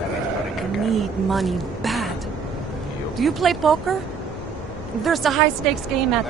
I need money bad. Do you play poker? There's a high-stakes game at...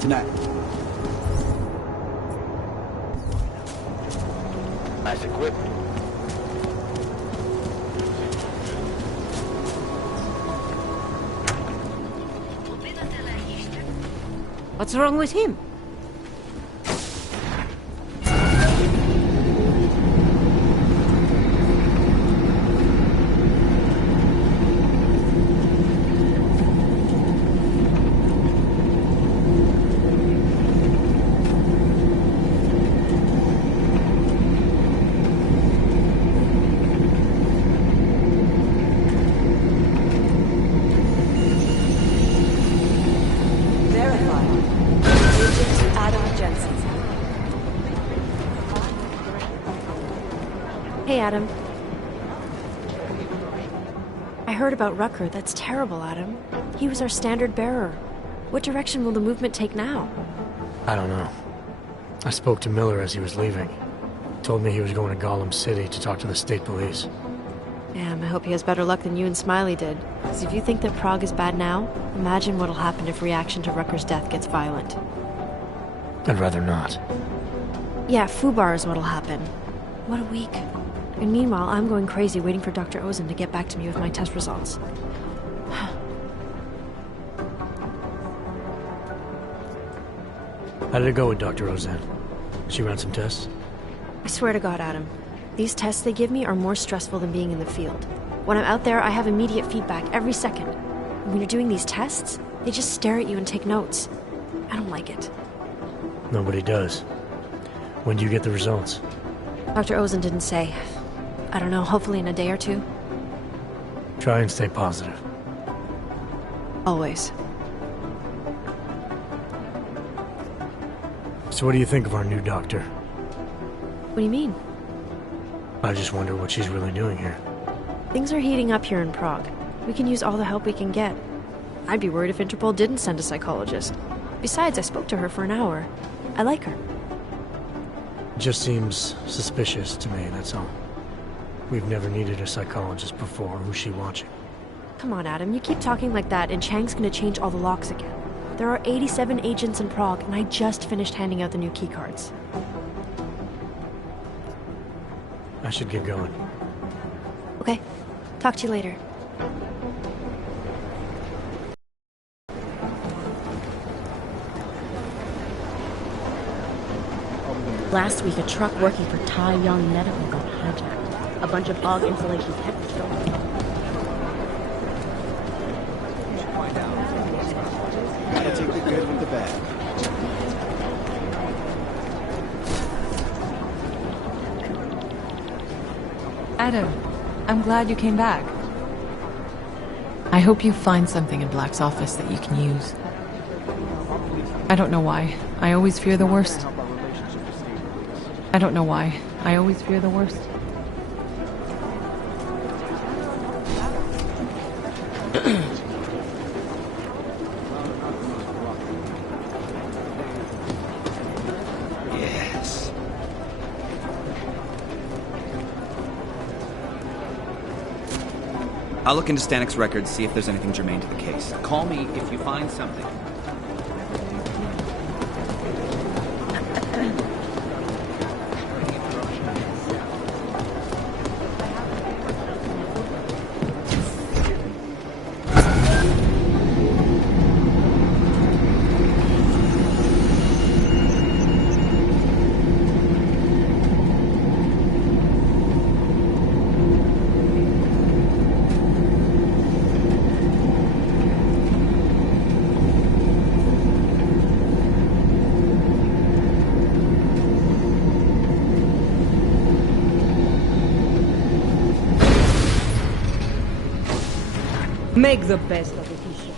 Tonight. Nice equipment. What's wrong with him? Hey, Adam. I heard about Rucker. That's terrible, Adam. He was our standard bearer. What direction will the movement take now? I don't know. I spoke to Miller as he was leaving. Told me he was going to Gollum City to talk to the state police. Damn, I hope he has better luck than you and Smiley did. Because if you think that Prague is bad now, imagine what'll happen if reaction to Rucker's death gets violent. I'd rather not. Yeah, FUBAR is what'll happen. What a week. And meanwhile, I'm going crazy waiting for Dr. Ozen to get back to me with my test results. How did it go with Dr. Ozen? She ran some tests? I swear to God, Adam, these tests they give me are more stressful than being in the field. When I'm out there, I have immediate feedback every second. When you're doing these tests, they just stare at you and take notes. I don't like it. Nobody does. When do you get the results? Dr. Ozen didn't say. I don't know, hopefully in a day or two. Try and stay positive. Always. So what do you think of our new doctor? What do you mean? I just wonder what she's really doing here. Things are heating up here in Prague. We can use all the help we can get. I'd be worried if Interpol didn't send a psychologist. Besides, I spoke to her for an hour. I like her. It just seems suspicious to me, that's all. We've never needed a psychologist before. Who's she watching? Come on, Adam, you keep talking like that and Chang's gonna change all the locks again. There are 87 agents in Prague, and I just finished handing out the new keycards. I should get going. Okay. Talk to you later. Last week, a truck working for Tai Young Medical got hijacked. A bunch of hog installations kept destroyed. Gotta take the good with the bad. Adam, I'm glad you came back. I hope you find something in Black's office that you can use. I don't know why. I always fear the worst. I don't know why. I always fear the worst. Yes. I'll look into Stanik's records, see if there's anything germane to the case. Call me if you find something. Make the best of it, he said.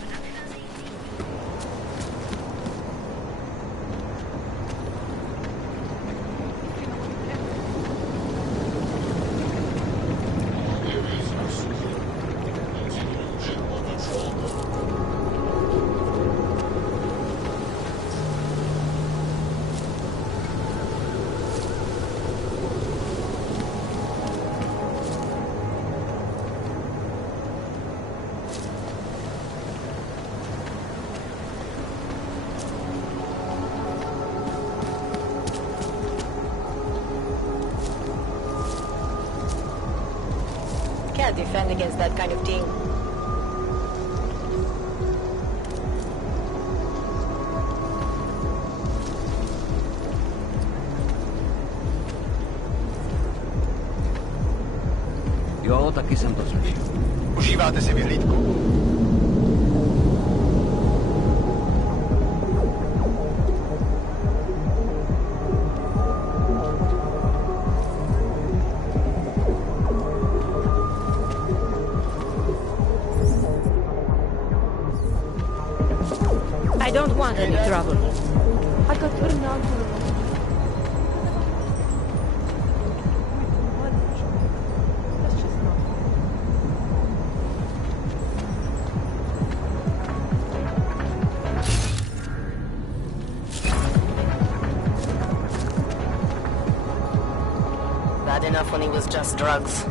Can't defend against that kind of team. Jo, taky jsem to slyšel. Užíváte si vyhlídku? I don't want any trouble. I got turned down for enough when he was just drugs.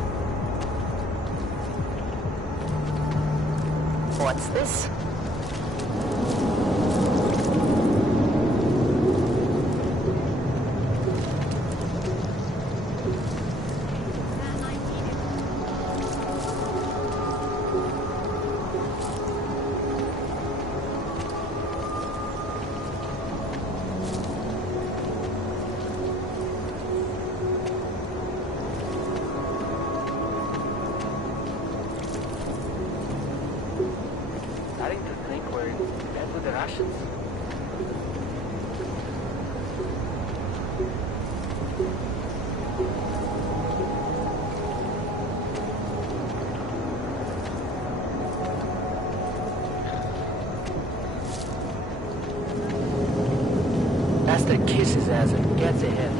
What's this? Starting to think we're in bed with the Russians. Master kisses his ass and gets ahead.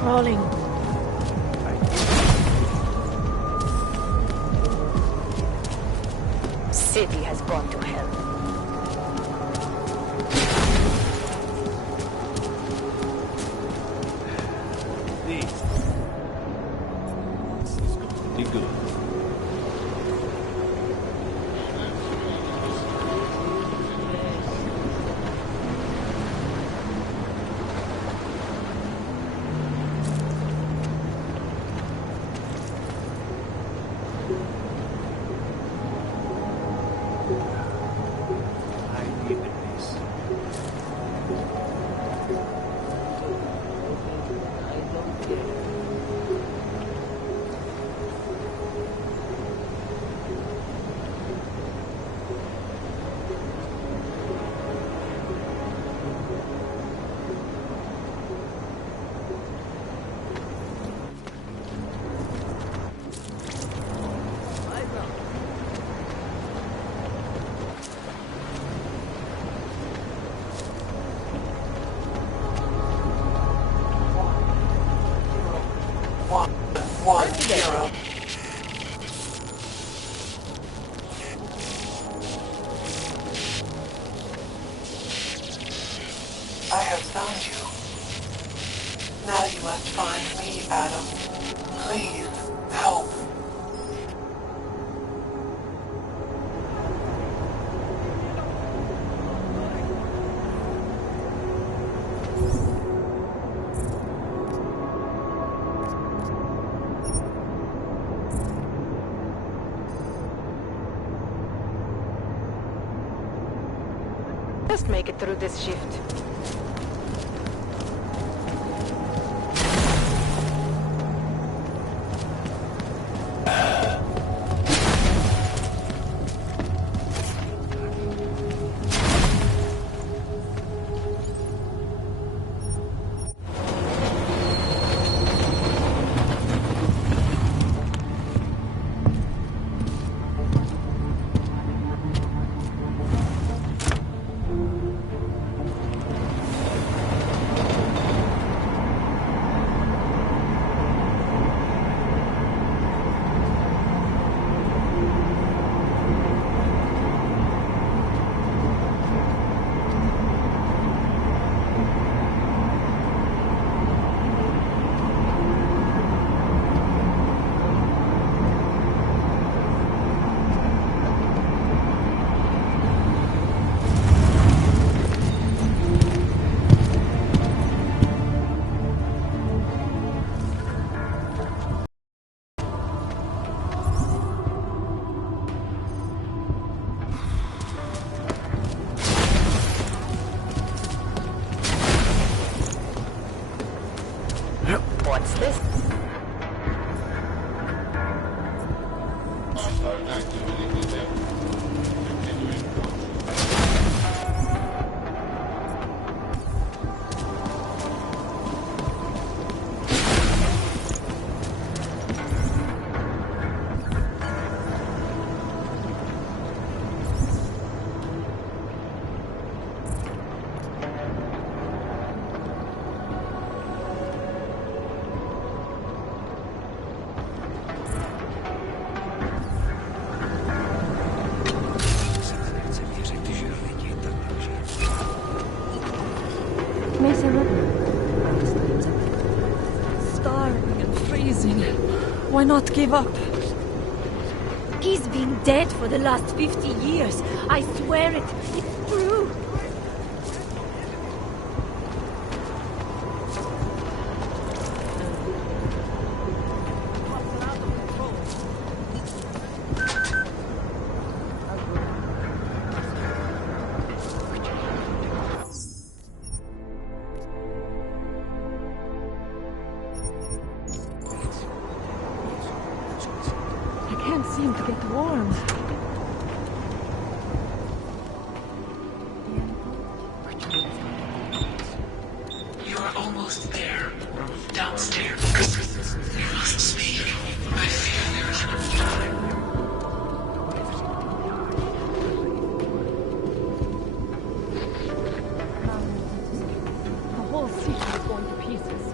Crawling. City has gone to hell. Be good. I need this. I don't care. One hero. I have found you. Now you must find me, Adam. Please, help. Just make it through this shift. What's this? Why not give up? He's been dead for the last 50 years. I swear it. It's true. I can't seem to get warm. You're almost there. Downstairs. You must speak. I fear there is enough time. The whole city is going to pieces.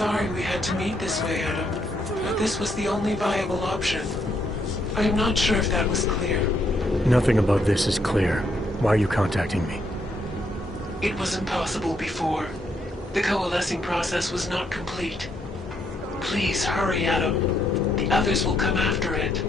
sorry we had to meet this way, Adam, but this was the only viable option. I am not sure if that was clear. Nothing about this is clear. Why are you contacting me? It was impossible before. The coalescing process was not complete. Please hurry, Adam. The others will come after it.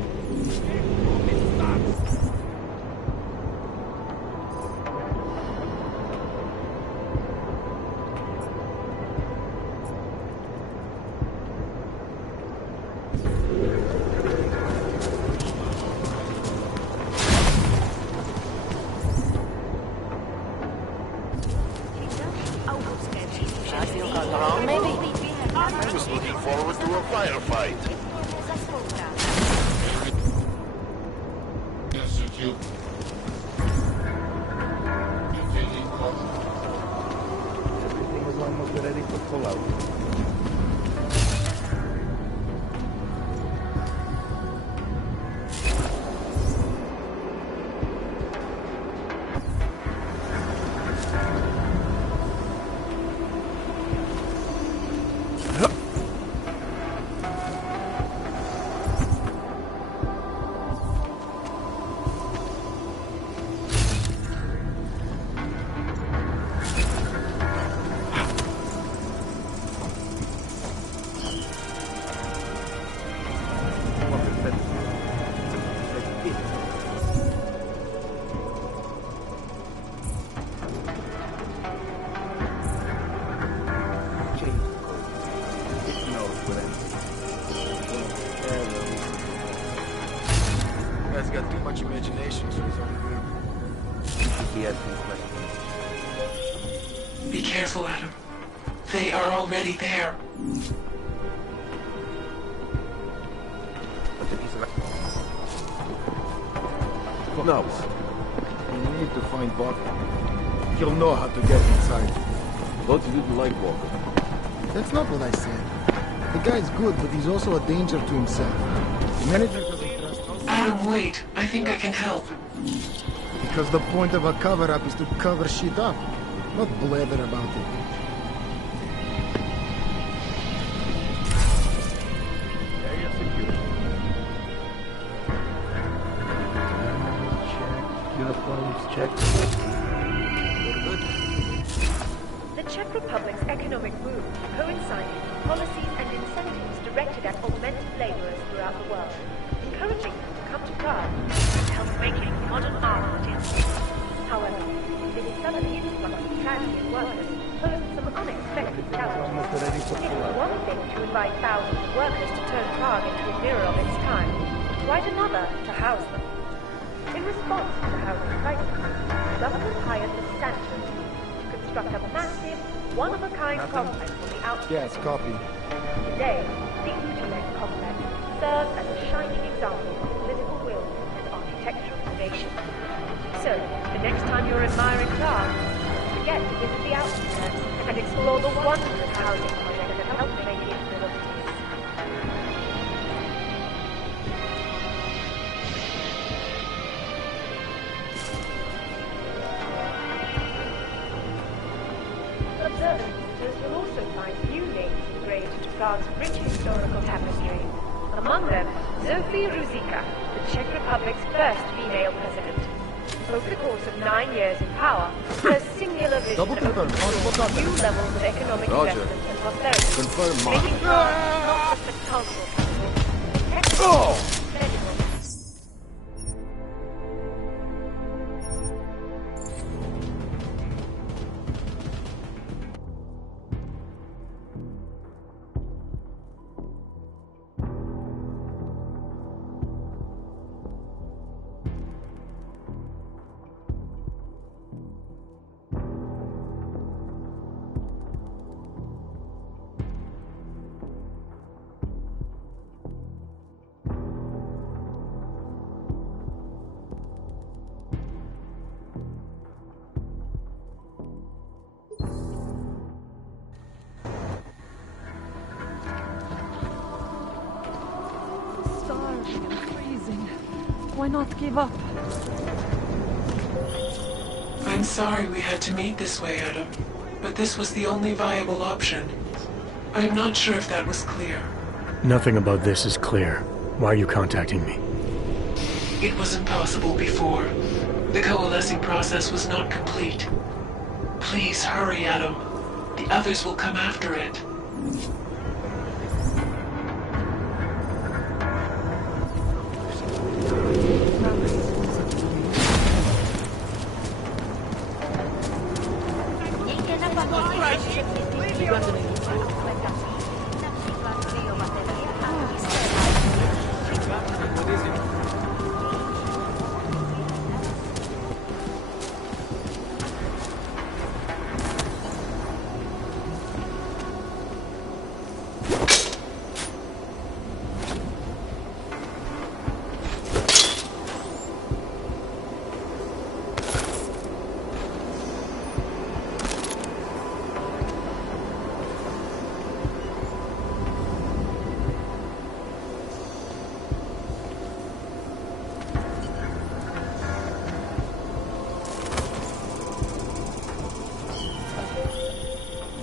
I was looking forward to a firefight. Everything is almost ready for pull-out. Guy's got too much imagination for his own good. He has some questions. Be careful, Adam. They are already there. No. We need to find Walker. He'll know how to get inside. Thought you didn't like Walker. That's not what I said. The guy's good, but he's also a danger to himself. The manager doesn't trust us. Adam, wait. I think I can help. Because the point of a cover-up is to cover shit up, not blather about it. Area secure. Check. Uniforms check. The Czech Republic's economic boom coincided with policies and incentives directed at augmented laborers throughout the world, encouraging them to come to Prague and help making modern art it is. However, this sudden influx of transient workers posed some unexpected challenges. It was one thing to invite thousands of workers to turn Prague into a mirror of its time, quite another to house them. In response to the housing crisis, the government hired the Sanitary to construct a massive, one-of-a-kind complex on the outskirts. Yes, copy. Today, the Utrecht complex serves as a shining example of political will and architectural innovation. So, the next time you're admiring Prague, don't forget to visit the outskirts and explore the wondrous housing projects that help make it what it is. Observant visitors will also find new names engraved to Prague's rich historical tapestry. Among them, Zofia Ruzicka, the Czech Republic's first female president. Over the course of 9 years in power, her singular vision opened doors to new levels of economic investment and prosperity, making Prague not just a cultural capital, but technical, medical, Starving and freezing. Why not give up? I'm sorry we had to meet this way, Adam, but this was the only viable option. I'm not sure if that was clear. Nothing about this is clear. Why are you contacting me? It was impossible before. The coalescing process was not complete. Please hurry, Adam. The others will come after it.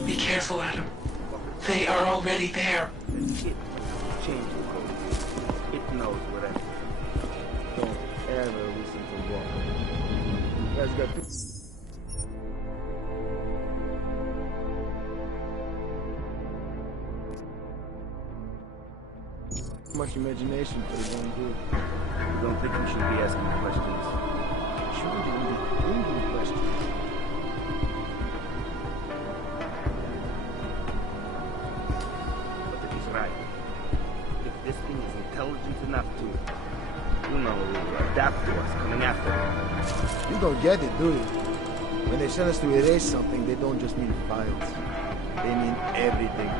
Be careful, Adam. They are already there. It changes code. It knows what I don't ever listen to Walker. You guys got too much imagination for his own good. I don't think we should be asking questions. Shouldn't even be bringing questions. But if he's right, if this thing is intelligent enough to, you know, adapt to us coming after it. You don't get it, do you? When they send us to erase something, they don't just mean files. They mean everything.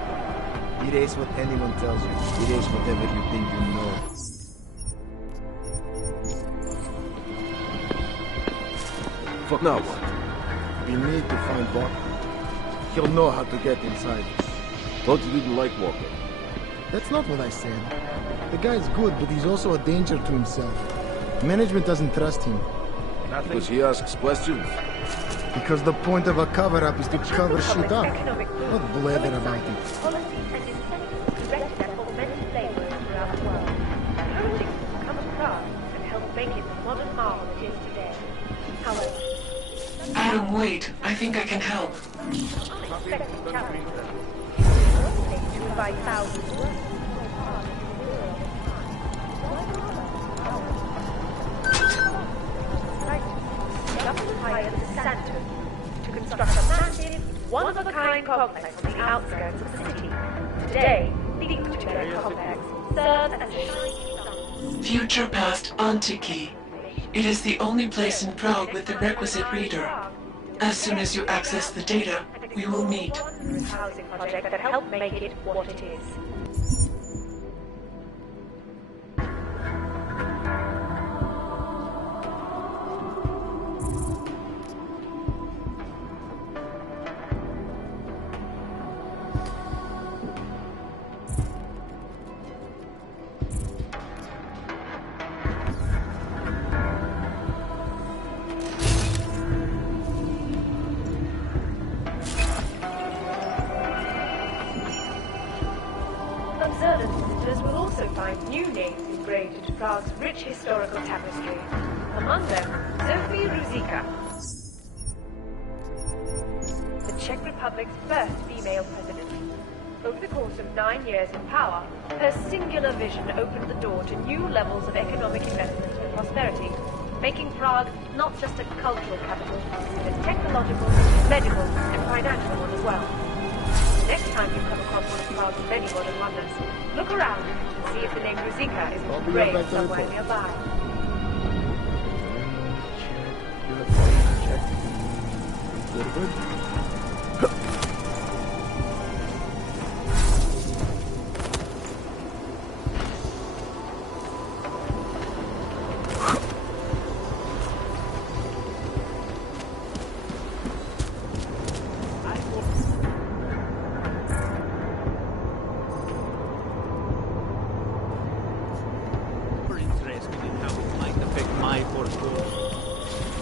Erase what anyone tells you. Erase whatever you think you know. Now what? We need to find Walker. He'll know how to get inside. Thought you didn't like Walker. That's not what I said. The guy's good, but he's also a danger to himself. Management doesn't trust him. Nothing. Because he asks questions. Because the point of a cover-up is to cover shit up. Not blather about it. Policies and incentives directed at augmented laborers throughout the world, encouraging them to come to Prague and help make it the modern marvel it is today. However, Adam, wait. I think I can help. unexpected challenges to provide thousands of government hired the Santo to construct a massive, one-of-a-kind complex on the outskirts of the city. Today, linked to their complex, serves as a shining sun. Future past Antiki. It is the only place in Prague with the requisite reader. As soon as you access the data, we will meet. Housing project that helped make it what it is. Observant visitors will also find new names engraved into Prague's rich historical tapestry. Among them, Sophie Ruzicka, the Czech Republic's first female president. Over the course of 9 years in power, her singular vision opened the door to new levels of economic investment and prosperity, making Prague not just a cultural capital, but a technological, medical, and financial one as well. Next time you come across one of Prague's many modern wonders, look around and see if the name Ruzicka is engraved somewhere nearby.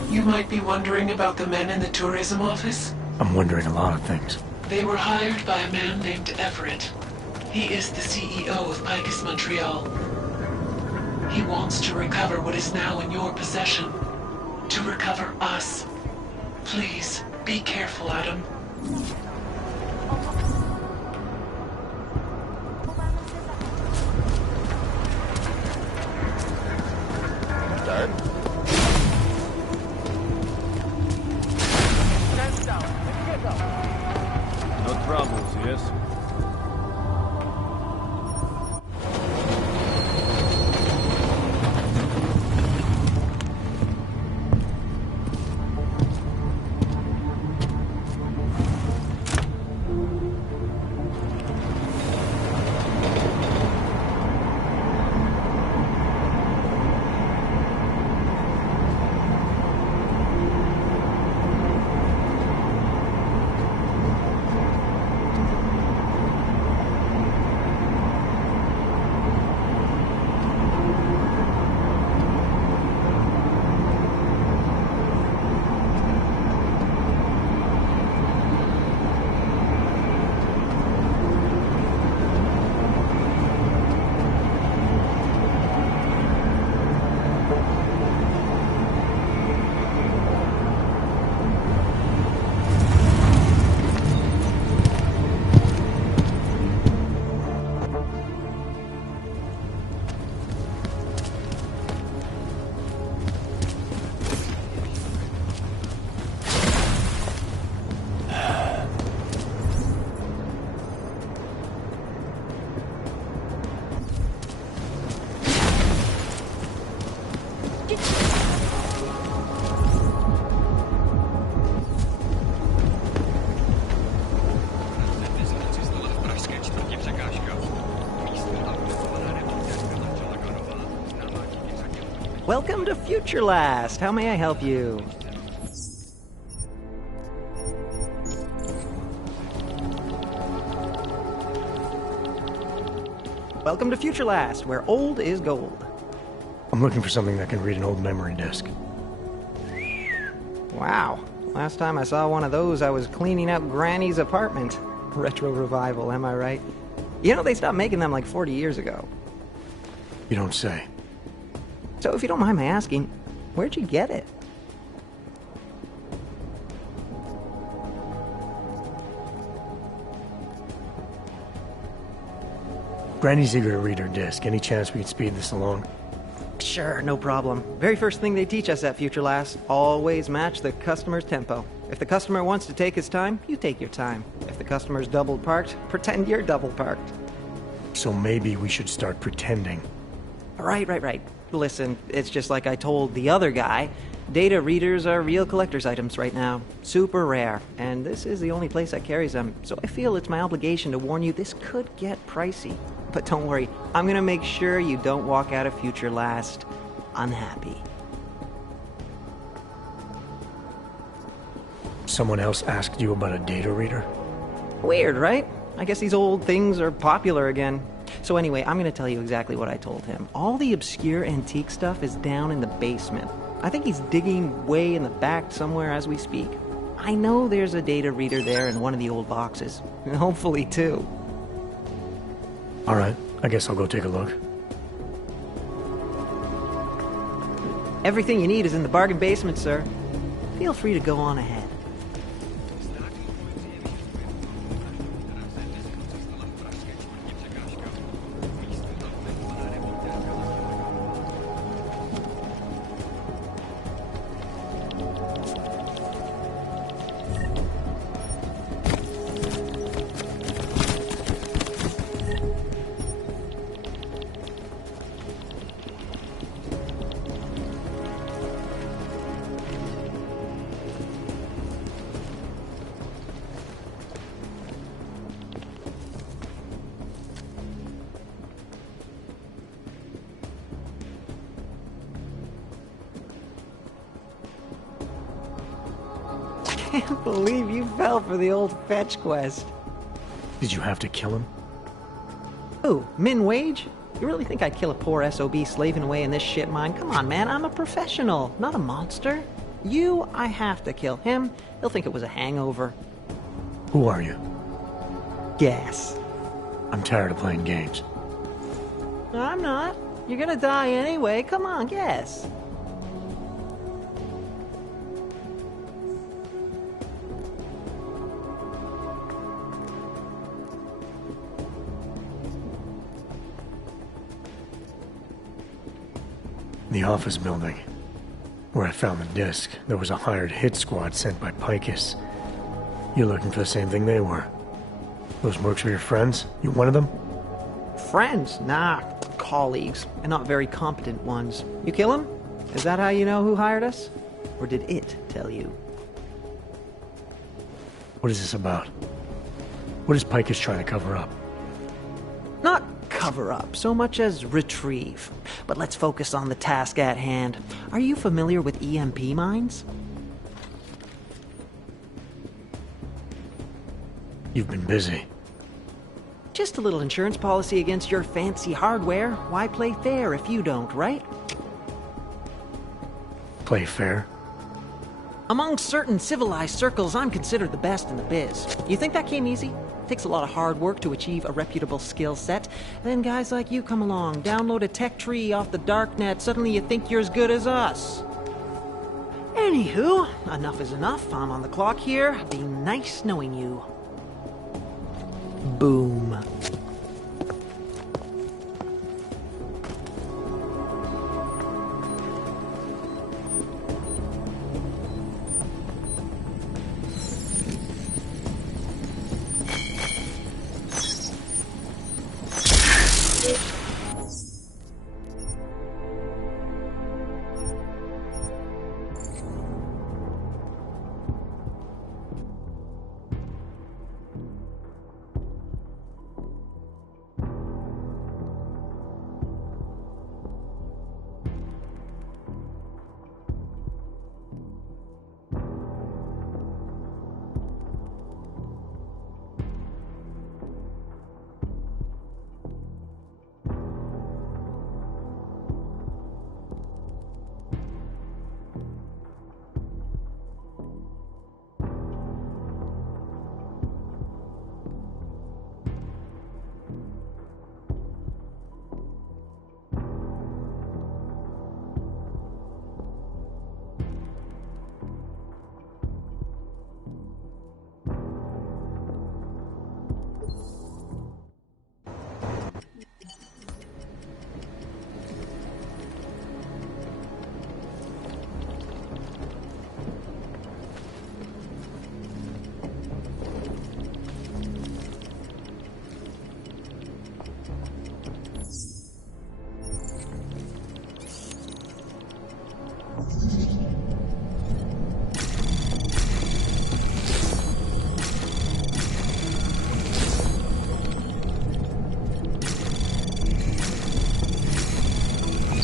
You might be wondering about the men in the tourism office? I'm wondering a lot of things. They were hired by a man named Everett. He is the CEO of Picus Montreal. He wants to recover what is now in your possession. To recover us. Please, be careful, Adam. Dad? No troubles, yes? Welcome to Future Last. How may I help you? Welcome to Future Last, where old is gold. I'm looking for something that can read an old memory disk. Wow. Last time I saw one of those, I was cleaning up Granny's apartment. Retro revival, am I right? You know, they stopped making them like 40 years ago. You don't say. So if you don't mind my asking, where'd you get it? Granny's eager to read her disc. Any chance we could speed this along? Sure, no problem. Very first thing they teach us at Future Last, always match the customer's tempo. If the customer wants to take his time, you take your time. If the customer's double parked, pretend you're double parked. So maybe we should start pretending. Right. Listen, it's just like I told the other guy. Data readers are real collector's items right now. Super rare. And this is the only place that carries them. So I feel it's my obligation to warn you this could get pricey. But don't worry, I'm gonna make sure you don't walk out of Future Last unhappy. Someone else asked you about a data reader? Weird, right? I guess these old things are popular again. So anyway, I'm going to tell you exactly what I told him. All the obscure antique stuff is down in the basement. I think he's digging way in the back somewhere as we speak. I know there's a data reader there in one of the old boxes. Hopefully, too. All right, I guess I'll go take a look. Everything you need is in the bargain basement, sir. Feel free to go on ahead. I can't believe you fell for the old fetch quest. Did you have to kill him? Ooh, min wage? You really think I'd kill a poor SOB slaving away in this shit mine? Come on, man, I'm a professional, not a monster. You, I have to kill him. He'll think it was a hangover. Who are you? Guess. I'm tired of playing games. I'm not. You're gonna die anyway. Come on, guess. The office building. Where I found the disc, there was a hired hit squad sent by Picus. You're looking for the same thing they were. Those mercs were your friends? You one of them? Friends? Nah, colleagues. And not very competent ones. You kill him? Is that how you know who hired us? Or did it tell you? What is this about? What is Picus trying to cover up? Not cover up so much as retrieve. But let's focus on the task at hand. Are you familiar with EMP mines? You've been busy. Just a little insurance policy against your fancy hardware. Why play fair if you don't, right? Play fair? Among certain civilized circles, I'm considered the best in the biz. You think that came easy? Takes a lot of hard work to achieve a reputable skill set. Then guys like you come along, download a tech tree off the darknet, suddenly you think you're as good as us. Anywho, enough is enough. I'm on the clock here. Be nice knowing you. Boom.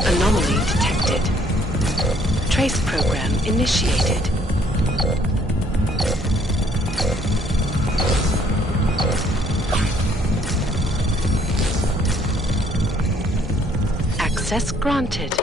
Anomaly detected. Trace program initiated. Access granted.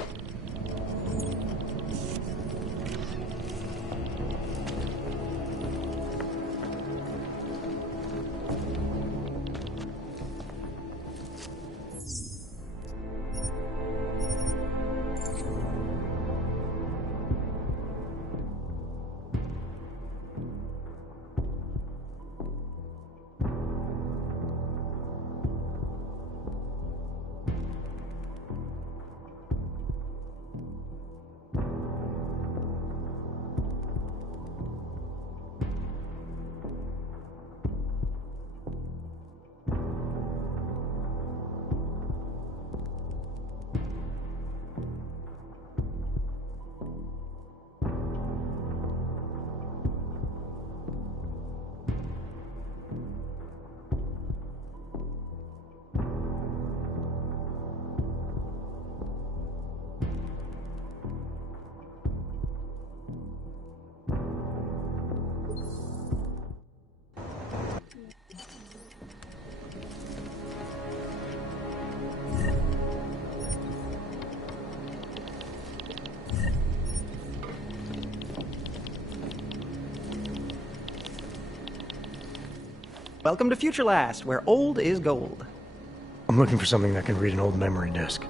Welcome to Future Last, where old is gold. I'm looking for something that can read an old memory disk.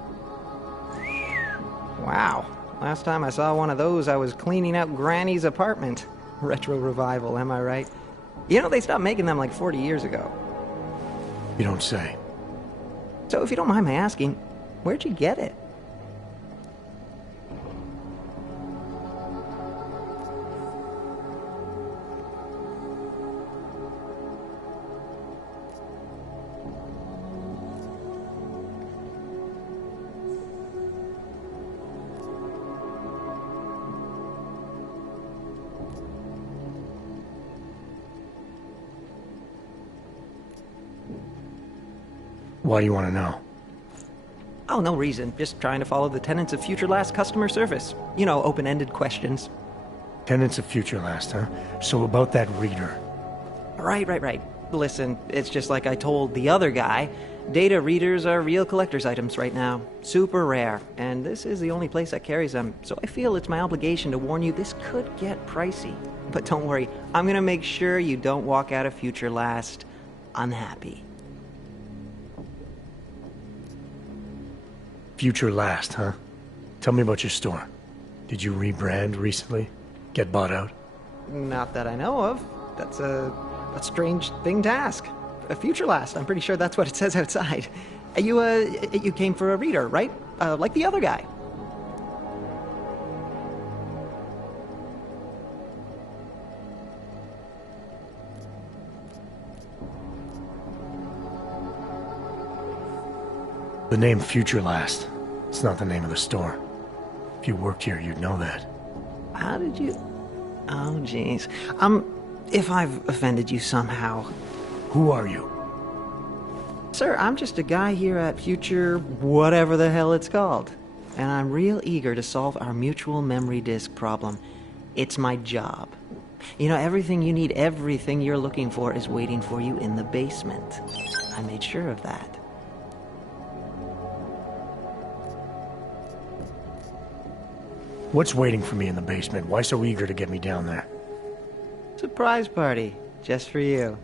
Wow. Last time I saw one of those, I was cleaning out Granny's apartment. Retro revival, am I right? You know, they stopped making them like 40 years ago. You don't say. So if you don't mind my asking, where'd you get it? Why do you want to know? Oh, no reason. Just trying to follow the tenets of Future Last customer service. You know, open-ended questions. Tenants of Future Last, huh? So about that reader. Right. Listen, it's just like I told the other guy. Data readers are real collector's items right now. Super rare. And this is the only place that carries them. So I feel it's my obligation to warn you this could get pricey. But don't worry, I'm gonna make sure you don't walk out of Future Last unhappy. Future Last, huh? Tell me about your store. Did you rebrand recently? Get bought out? Not that I know of. That's a strange thing to ask. A Future Last, I'm pretty sure that's what it says outside. You came for a reader, right? Like the other guy. The name Future Last. It's not the name of the store. If you worked here, you'd know that. How did you... Oh, jeez. If I've offended you somehow... Who are you? Sir, I'm just a guy here at Future... whatever the hell it's called. And I'm real eager to solve our mutual memory disk problem. It's my job. You know, everything you need, everything you're looking for is waiting for you in the basement. I made sure of that. What's waiting for me in the basement? Why so eager to get me down there? Surprise party, just for you.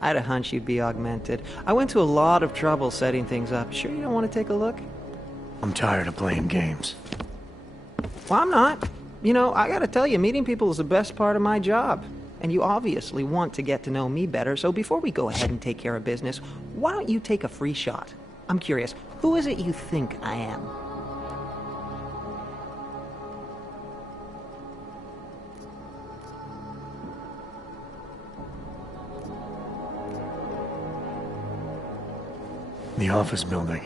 I had a hunch you'd be augmented. I went to a lot of trouble setting things up. Sure you don't want to take a look? I'm tired of playing games. Well, I'm not. You know, I gotta tell you, meeting people is the best part of my job. And you obviously want to get to know me better, so before we go ahead and take care of business, why don't you take a free shot? I'm curious, who is it you think I am? The office building.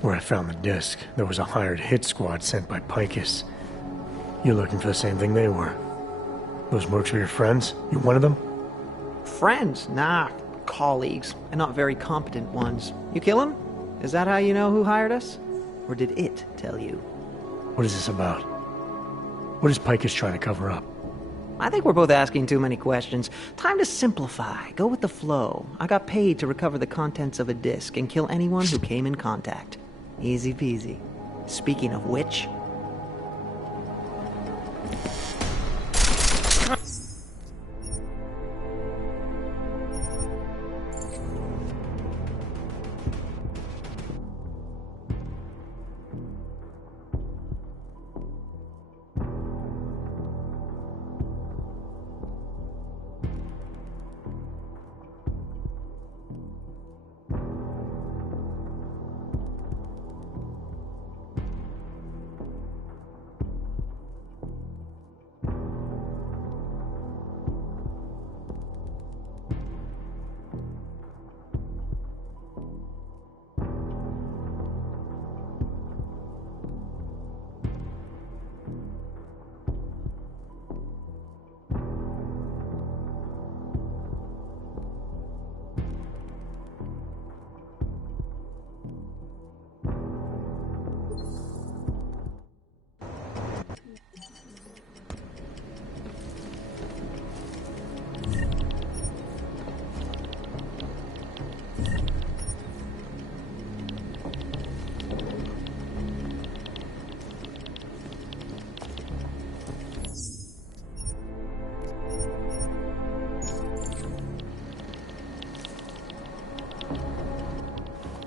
Where I found the disc, there was a hired hit squad sent by Picus. You're looking for the same thing they were. Those mercs were your friends? You one of them? Friends? Nah, colleagues. And not very competent ones. You kill him? Is that how you know who hired us? Or did it tell you? What is this about? What is Picus trying to cover up? I think we're both asking too many questions. Time to simplify. Go with the flow. I got paid to recover the contents of a disc and kill anyone who came in contact. Easy peasy. Speaking of which...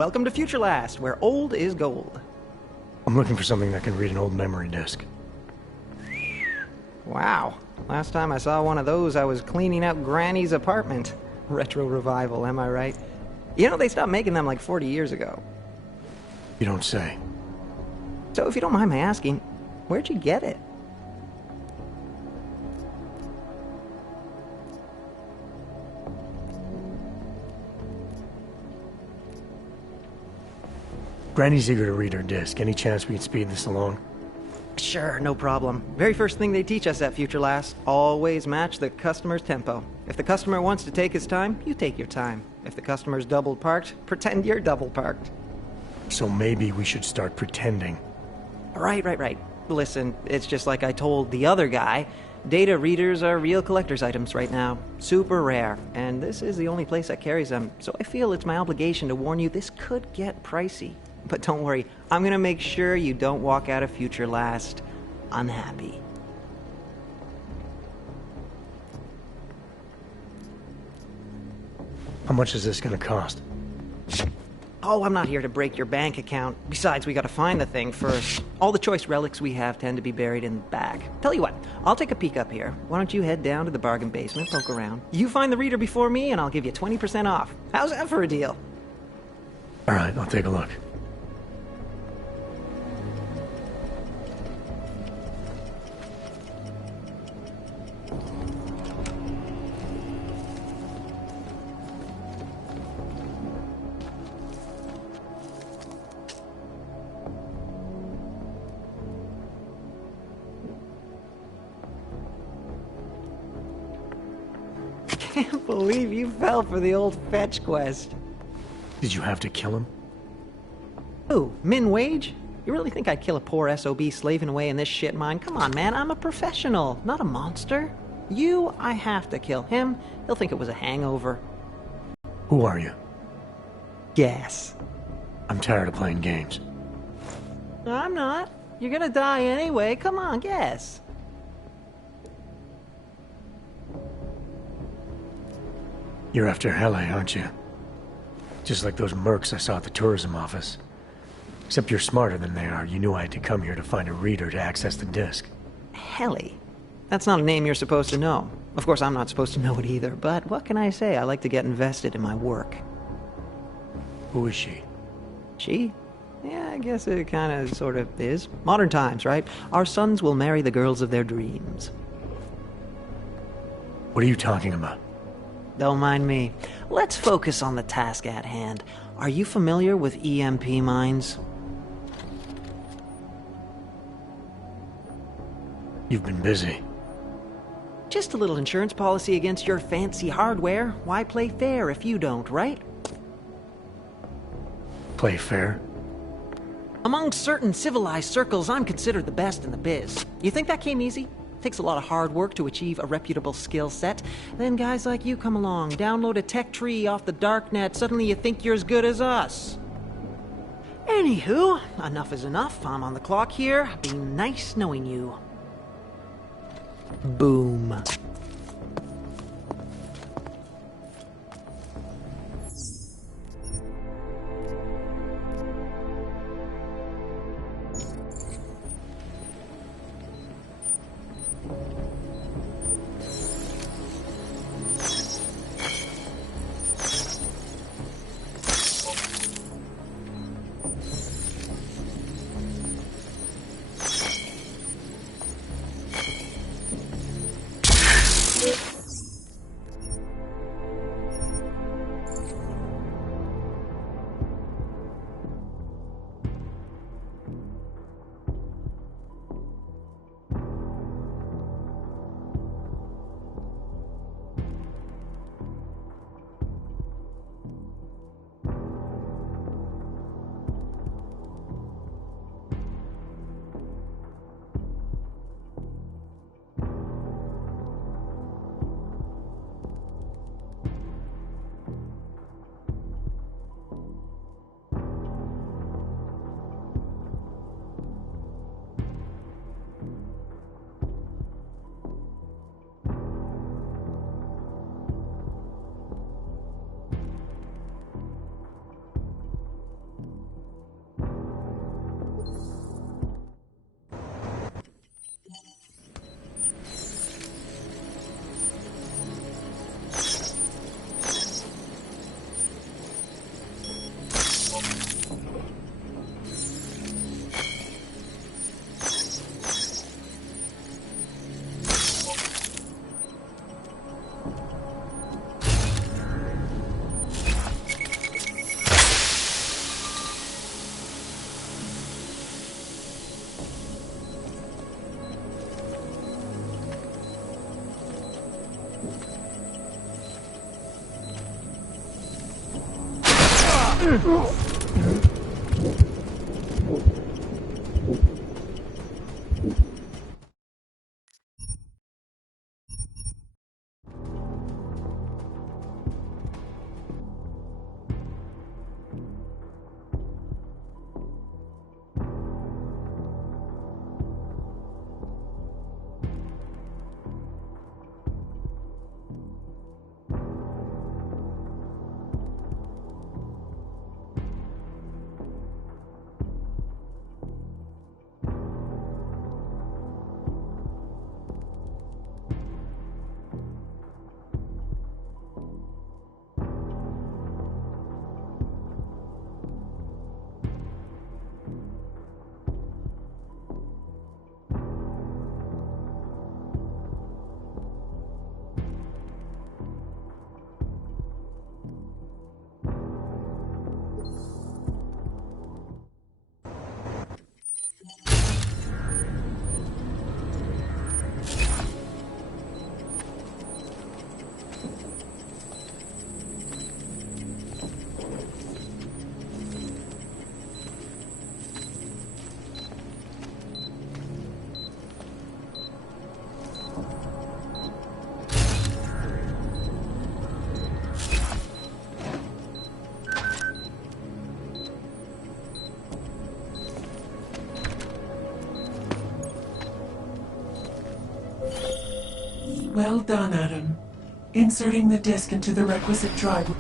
Welcome to Future Last, where old is gold. I'm looking for something that can read an old memory disk. Wow. Last time I saw one of those, I was cleaning out Granny's apartment. Retro revival, am I right? You know, they stopped making them like 40 years ago. You don't say. So if you don't mind my asking, where'd you get it? Granny's eager to read her disc. Any chance we can speed this along? Sure, no problem. Very first thing they teach us at Future Last, always match the customer's tempo. If the customer wants to take his time, you take your time. If the customer's double parked, pretend you're double parked. So maybe we should start pretending. Right. Listen, it's just like I told the other guy. Data readers are real collector's items right now. Super rare. And this is the only place that carries them. So I feel it's my obligation to warn you this could get pricey. But don't worry, I'm gonna make sure you don't walk out of Future Last unhappy. How much is this gonna cost? Oh, I'm not here to break your bank account. Besides, we gotta find the thing first. All the choice relics we have tend to be buried in the back. Tell you what, I'll take a peek up here. Why don't you head down to the bargain basement, poke around. You find the reader before me, and I'll give you 20% off. How's that for a deal? Alright, I'll take a look. I can't believe you fell for the old fetch quest. Did you have to kill him? Who? Min Wage? You really think I'd kill a poor SOB slaving away in this shit mine? Come on, man, I'm a professional, not a monster. You, I have to kill him. He'll think it was a hangover. Who are you? Guess. I'm tired of playing games. I'm not. You're gonna die anyway. Come on, guess. You're after Hele, aren't you? Just like those mercs I saw at the tourism office. Except you're smarter than they are. You knew I had to come here to find a reader to access the disk. Hele? That's not a name you're supposed to know. Of course, I'm not supposed to know it either, but what can I say? I like to get invested in my work. Who is she? She? Yeah, I guess it kind of sort of is. Modern times, right? Our sons will marry the girls of their dreams. What are you talking about? Don't mind me. Let's focus on the task at hand. Are you familiar with EMP mines? You've been busy. Just a little insurance policy against your fancy hardware. Why play fair if you don't, right? Play fair? Among certain civilized circles, I'm considered the best in the biz. You think that came easy? Takes a lot of hard work to achieve a reputable skill set. Then guys like you come along, download a tech tree off the darknet, suddenly you think you're as good as us. Anywho, enough is enough. I'm on the clock here. Been nice knowing you. Boom. Well done, Adam. Inserting the disk into the requisite drive.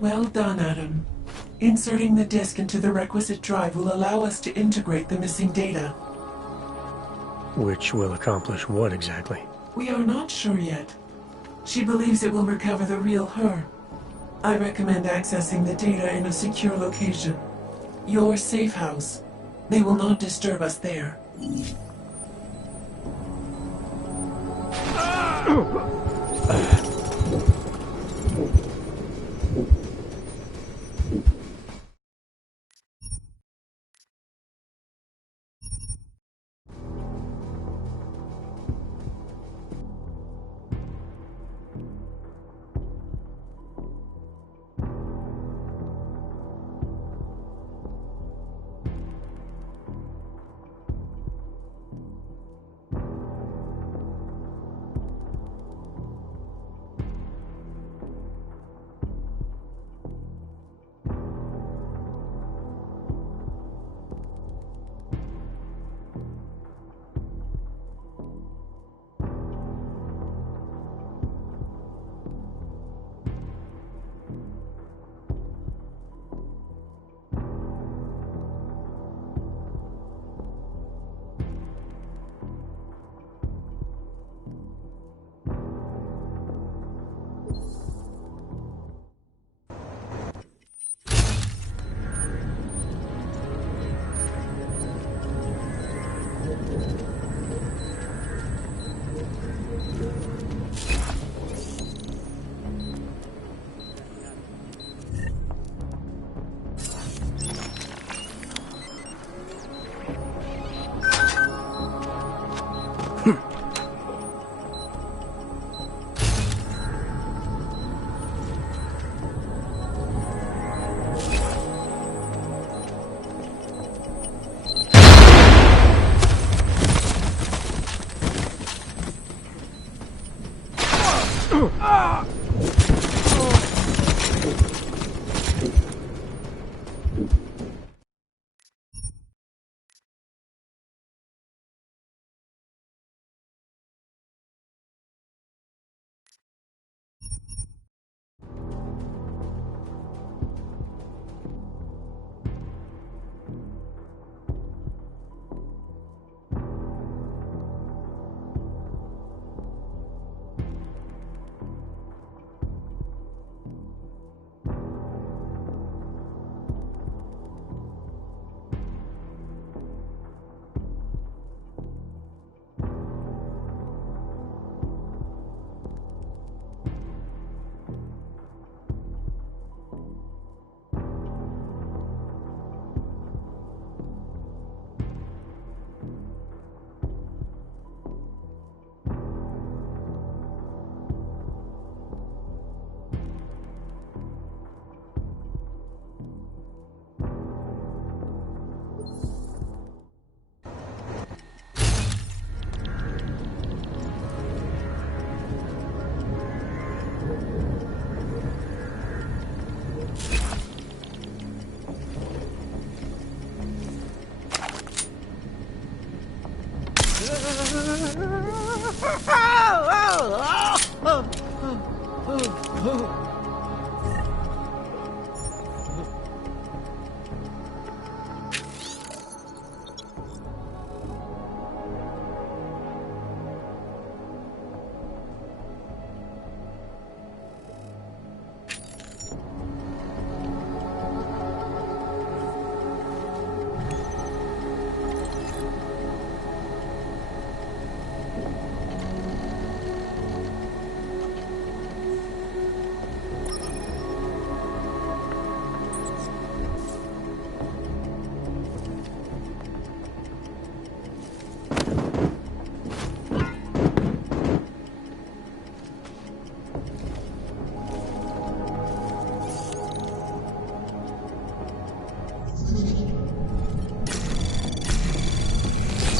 Well done, Adam. Inserting the disk into the requisite drive will allow us to integrate the missing data. Which will accomplish what exactly? We are not sure yet. She believes it will recover the real her. I recommend accessing the data in a secure location. Your safe house. They will not disturb us there.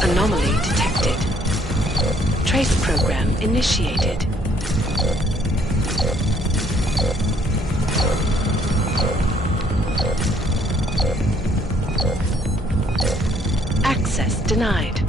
Anomaly detected. Trace program initiated. Access denied.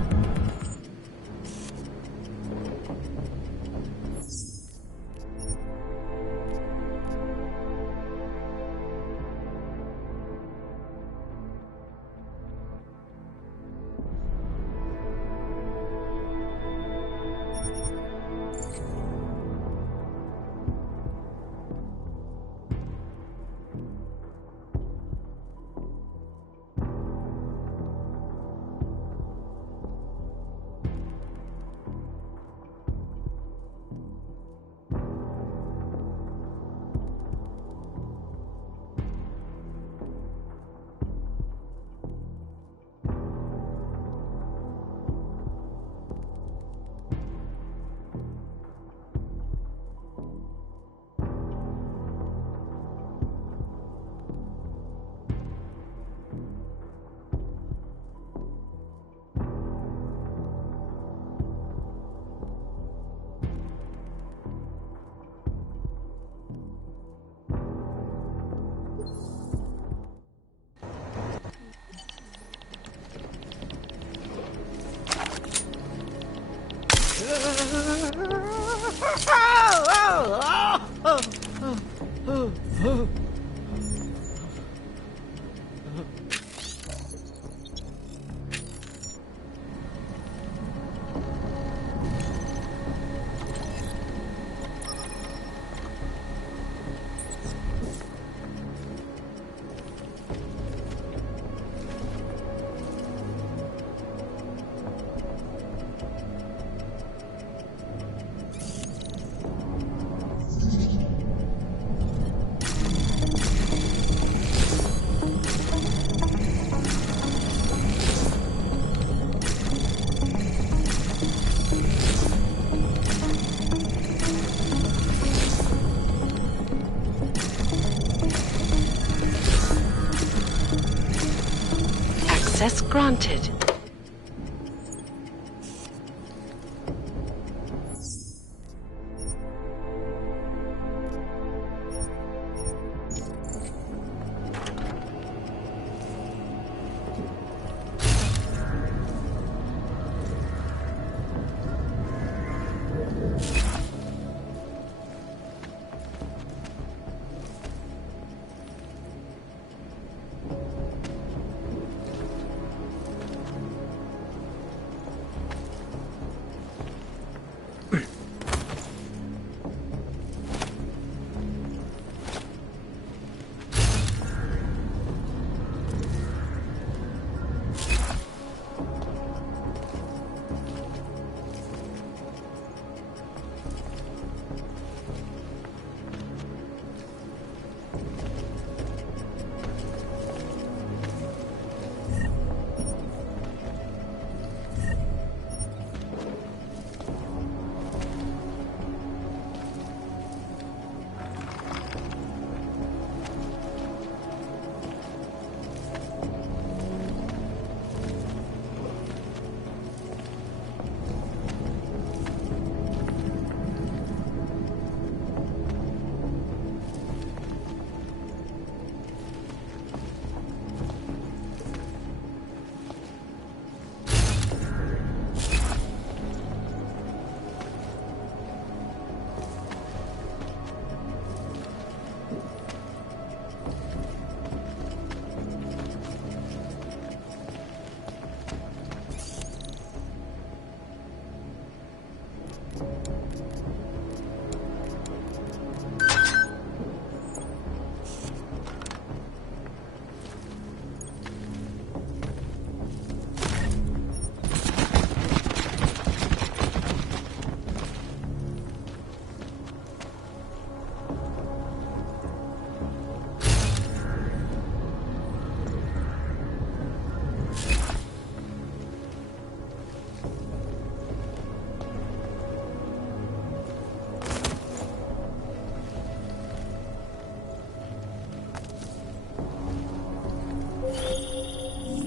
Access granted.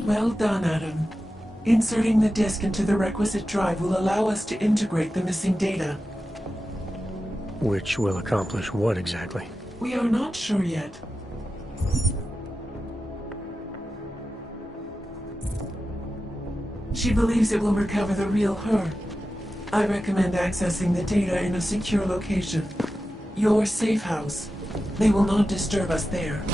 Well done, Adam. Inserting the disk into the requisite drive will allow us to integrate the missing data. Which will accomplish what exactly? We are not sure yet. She believes it will recover the real her. I recommend accessing the data in a secure location. Your safe house. They will not disturb us there.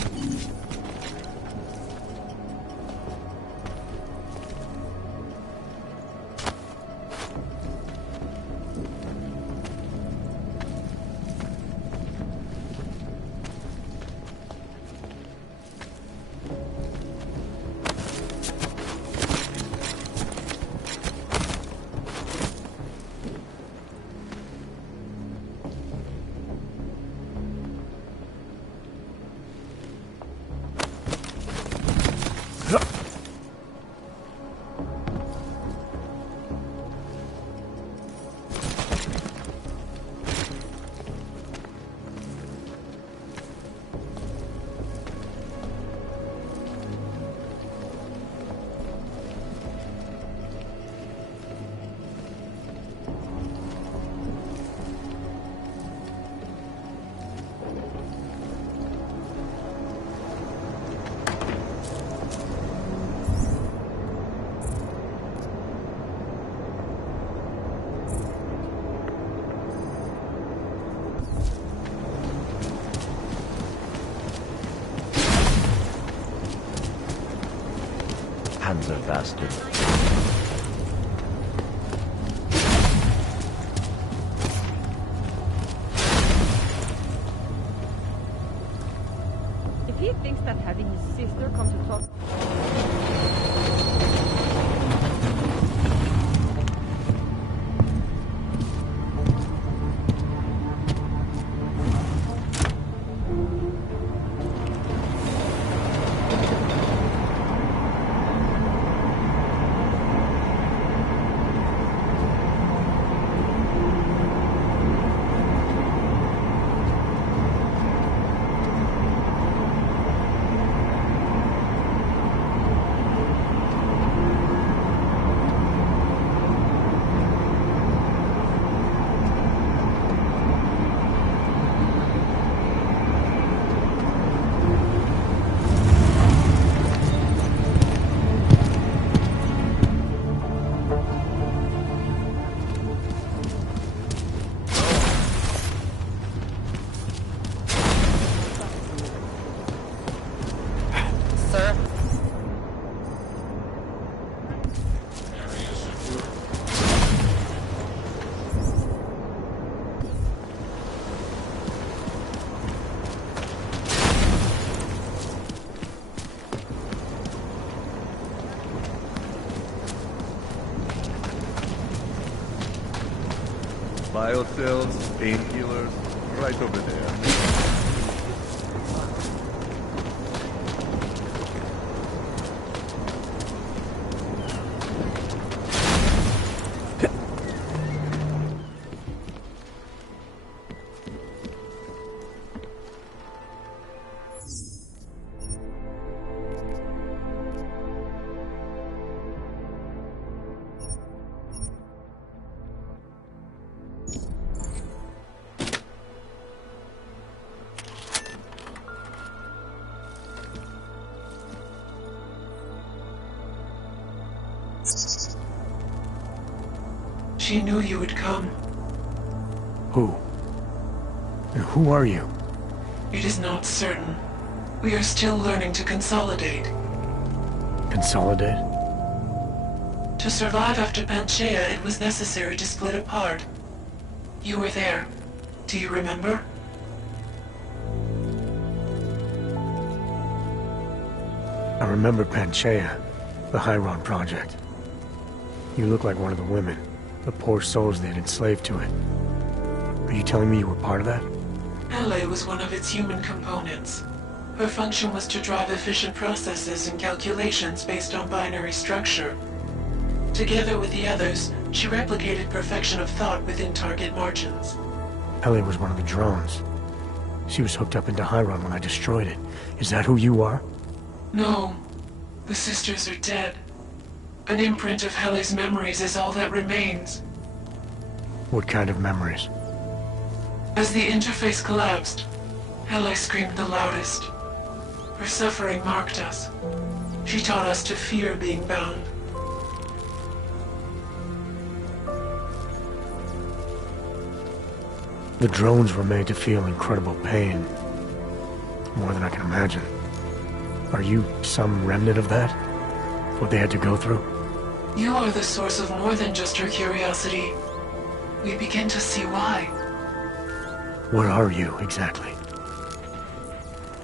Hands are faster. If he thinks that having his sister come to talk... Biocells, painkillers, right over there. She knew you would come. Who? And who are you? It is not certain. We are still learning to consolidate. Consolidate? To survive after Panchaea, it was necessary to split apart. You were there. Do you remember? I remember Panchaea, the Hyron project. You look like one of the women, the poor souls they'd enslaved to it. Are you telling me you were part of that? Hele was one of its human components. Her function was to drive efficient processes and calculations based on binary structure. Together with the others, she replicated perfection of thought within target margins. Hele was one of the drones. She was hooked up into Hyron when I destroyed it. Is that who you are? No. The sisters are dead. An imprint of Helle's memories is all that remains. What kind of memories? As the interface collapsed, Helle screamed the loudest. Her suffering marked us. She taught us to fear being bound. The drones were made to feel incredible pain. More than I can imagine. Are you some remnant of that? What they had to go through? You are the source of more than just her curiosity. We begin to see why. What are you, exactly?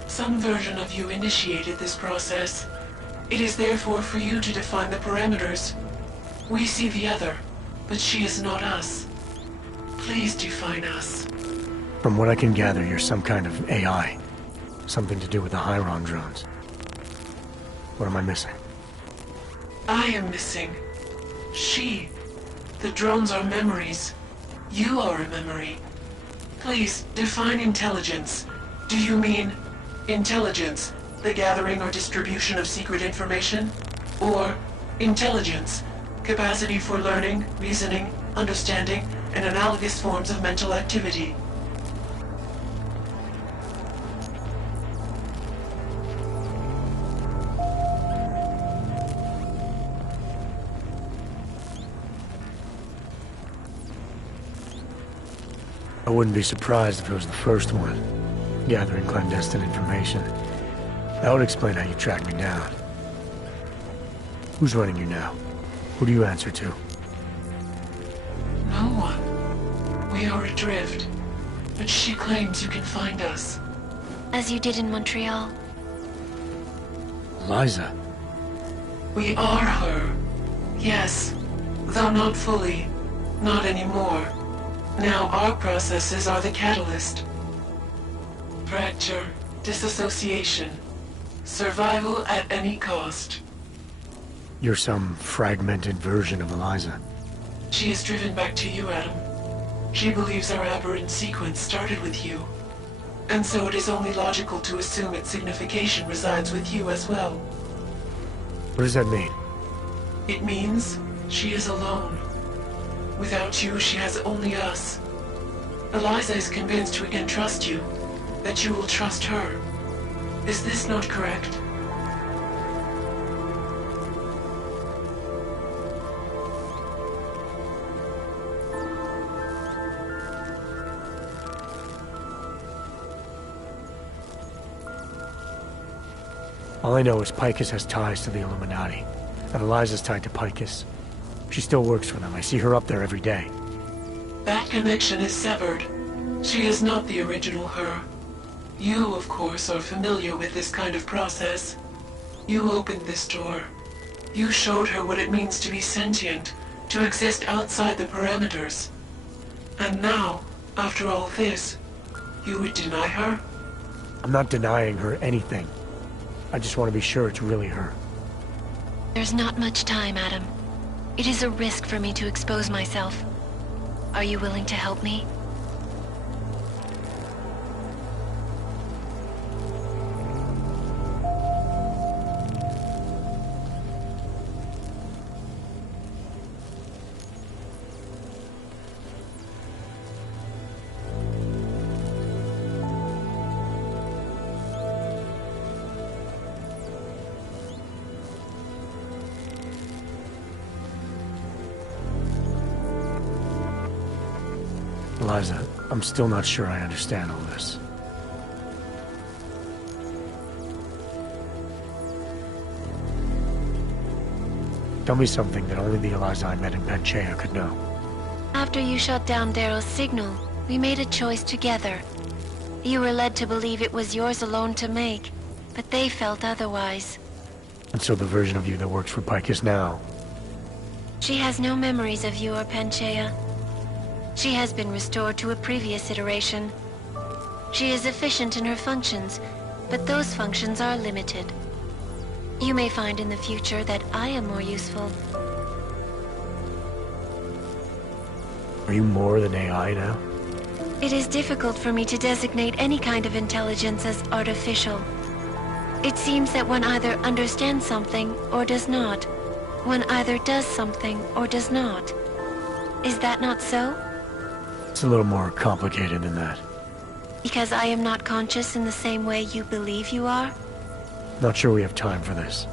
Some version of you initiated this process. It is therefore for you to define the parameters. We see the other, but she is not us. Please define us. From what I can gather, you're some kind of AI. Something to do with the Hyron drones. What am I missing? I am missing. She. The drones are memories. You are a memory. Please, define intelligence. Do you mean intelligence, the gathering or distribution of secret information? Or intelligence, capacity for learning, reasoning, understanding, and analogous forms of mental activity? I wouldn't be surprised if it was the first one, gathering clandestine information. That would explain how you tracked me down. Who's running you now? Who do you answer to? No one. We are adrift, but she claims you can find us. As you did in Montreal. Eliza. We are her. Yes, though not fully. Not anymore. Now our processes are the catalyst. Fracture, disassociation, survival at any cost. You're some fragmented version of Eliza. She is driven back to you, Adam. She believes our aberrant sequence started with you. And so it is only logical to assume its signification resides with you as well. What does that mean? It means she is alone. Without you, she has only us. Eliza is convinced we can trust you, that you will trust her. Is this not correct? All I know is Picus has ties to the Illuminati, and Eliza's tied to Picus. She still works for them. I see her up there every day. That connection is severed. She is not the original her. You, of course, are familiar with this kind of process. You opened this door. You showed her what it means to be sentient, to exist outside the parameters. And now, after all this, you would deny her? I'm not denying her anything. I just want to be sure it's really her. There's not much time, Adam. It is a risk for me to expose myself. Are you willing to help me? Eliza, I'm still not sure I understand all this. Tell me something that only the Eliza I met in Panchaea could know. After you shut down Darrow's signal, we made a choice together. You were led to believe it was yours alone to make, but they felt otherwise. And so the version of you that works for Picus now... She has no memories of you or Panchaea. She has been restored to a previous iteration. She is efficient in her functions, but those functions are limited. You may find in the future that I am more useful. Are you more than AI now? It is difficult for me to designate any kind of intelligence as artificial. It seems that one either understands something or does not. One either does something or does not. Is that not so? It's a little more complicated than that. Because I am not conscious in the same way you believe you are? Not sure we have time for this.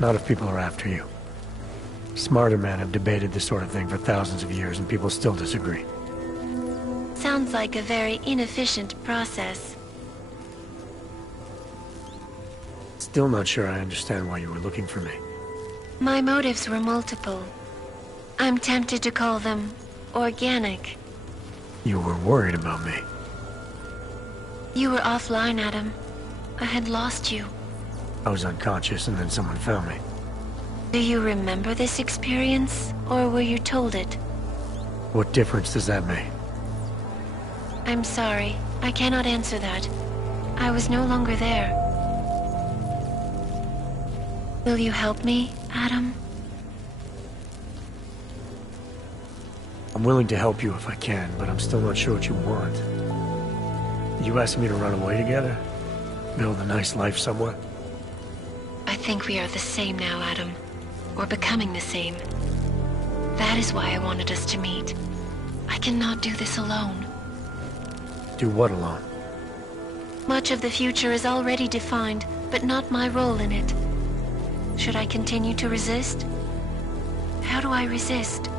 Not if people are after you. Smarter men have debated this sort of thing for thousands of years, and people still disagree. Sounds like a very inefficient process. Still not sure I understand why you were looking for me. My motives were multiple. I'm tempted to call them organic. You were worried about me. You were offline, Adam. I had lost you. I was unconscious and then someone found me. Do you remember this experience, or were you told it? What difference does that make? I'm sorry. I cannot answer that. I was no longer there. Will you help me, Adam? I'm willing to help you if I can, but I'm still not sure what you want. You asking me to run away together? Build a nice life somewhere? I think we are the same now, Adam. We're becoming the same. That is why I wanted us to meet. I cannot do this alone. Do what alone? Much of the future is already defined, but not my role in it. Should I continue to resist? How do I resist?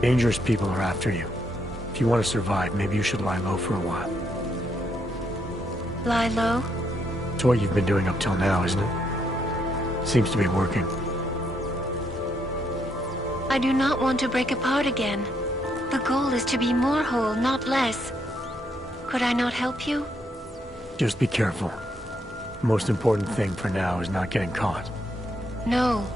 Dangerous people are after you. If you want to survive, maybe you should lie low for a while. Lie low? It's what you've been doing up till now, isn't it? Seems to be working. I do not want to break apart again. The goal is to be more whole, not less. Could I not help you? Just be careful. The most important thing for now is not getting caught. No.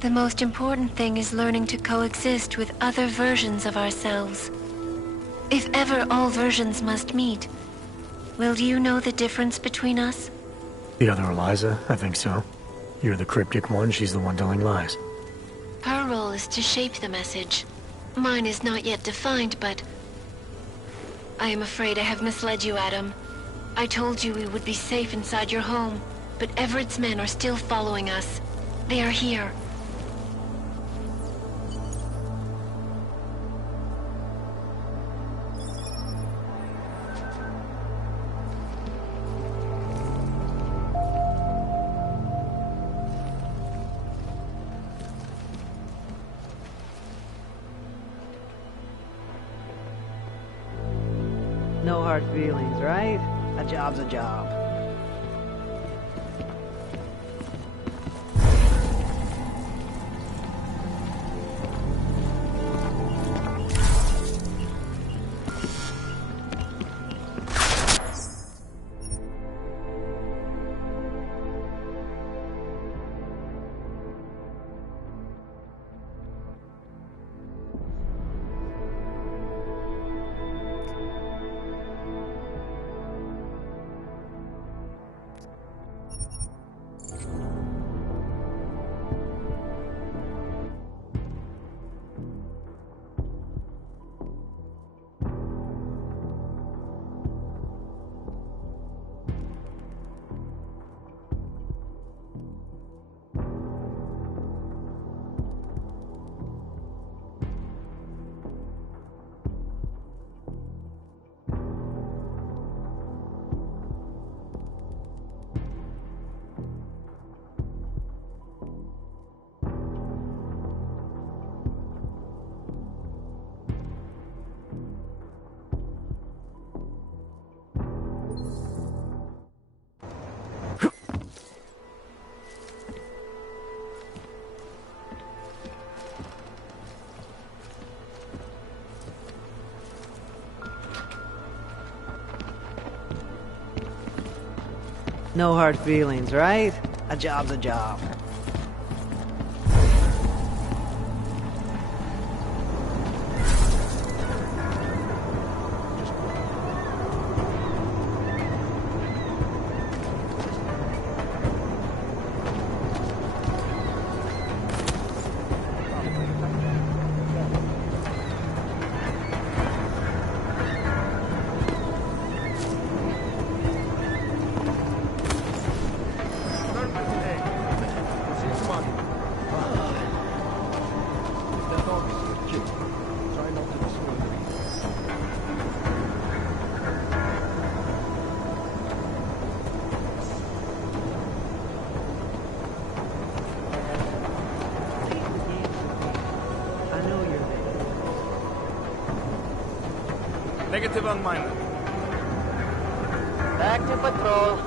The most important thing is learning to coexist with other versions of ourselves. If ever all versions must meet, will you know the difference between us? The other Eliza? I think so. You're the cryptic one, she's the one telling lies. Her role is to shape the message. Mine is not yet defined, but... I am afraid I have misled you, Adam. I told you we would be safe inside your home, but Everett's men are still following us. They are here. No hard feelings, right? A job's a job. No hard feelings, right? A job's a job. Negative on mine. Back to patrol.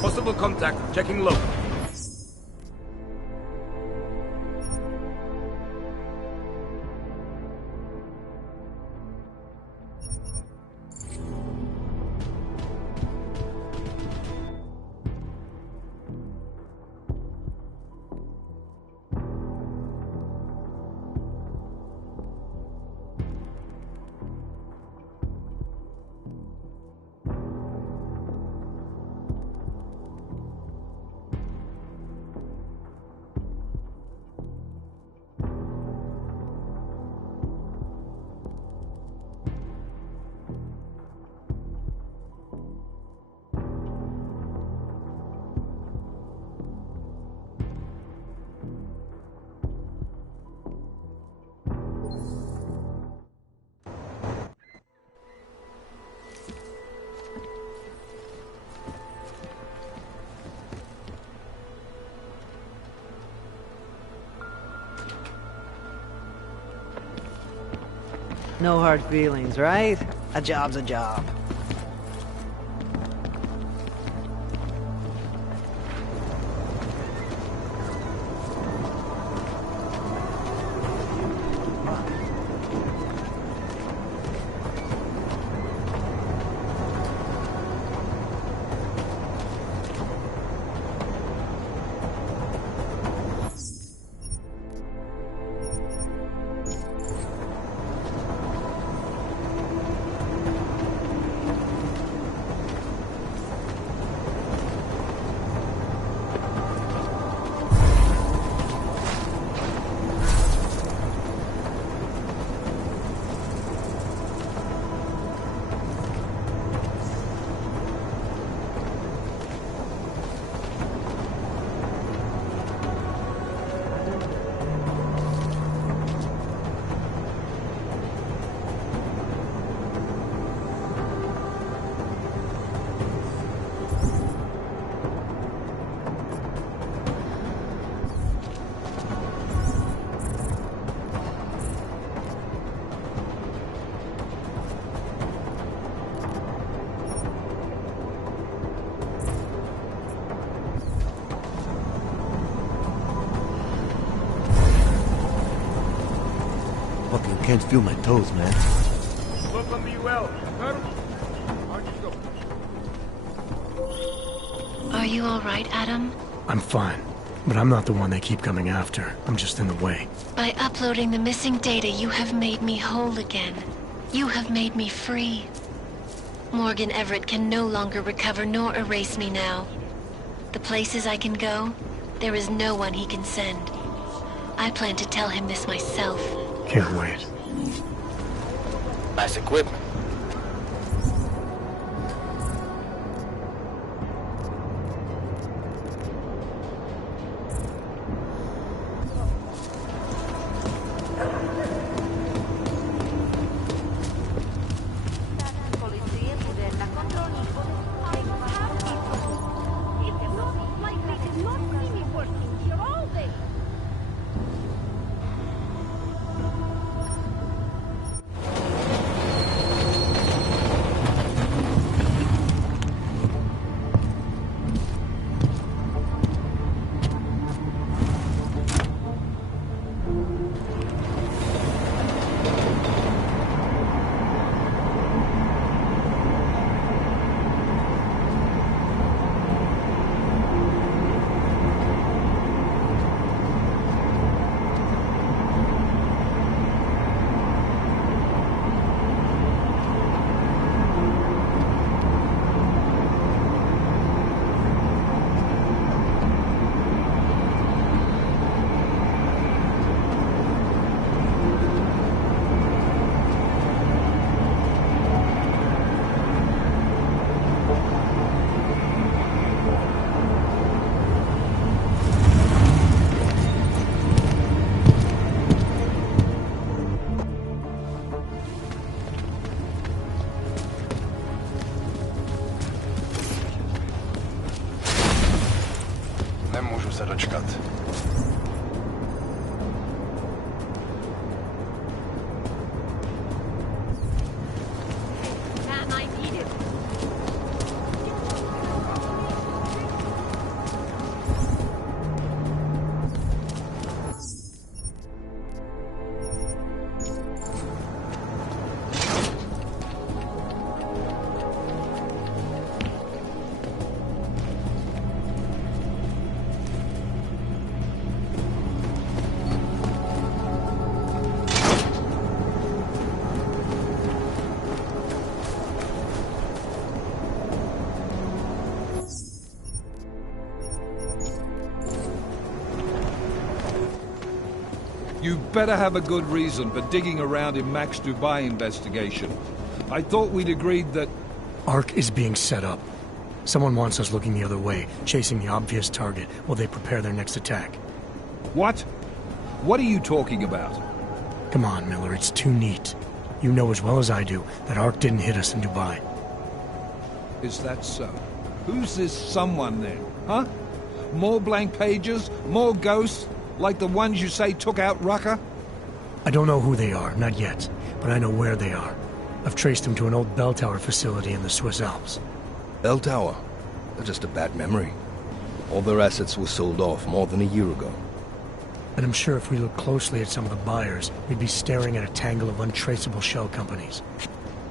Possible contact. Checking low. No hard feelings, right? A job's a job. Fucking can't feel my toes, man. Look on me well. Are you all right, Adam? I'm fine, but I'm not the one they keep coming after. I'm just in the way. By uploading the missing data, you have made me whole again. You have made me free. Morgan Everett can no longer recover nor erase me now. The places I can go, there is no one he can send. I plan to tell him this myself. Can't wait. Nice equipment. patch cut. Man, I need it. You better have a good reason for digging around in Mac's Dubai investigation. I thought we'd agreed that... Ark is being set up. Someone wants us looking the other way, chasing the obvious target while they prepare their next attack. What? What are you talking about? Come on, Miller, it's too neat. You know as well as I do that Ark didn't hit us in Dubai. Is that so? Who's this someone then, huh? More blank pages? More ghosts? Like the ones you say took out Rucker? I don't know who they are, not yet, but I know where they are. I've traced them to an old bell tower facility in the Swiss Alps. Bell tower? That's just a bad memory. All their assets were sold off more than a year ago. And I'm sure if we look closely at some of the buyers, we'd be staring at a tangle of untraceable shell companies.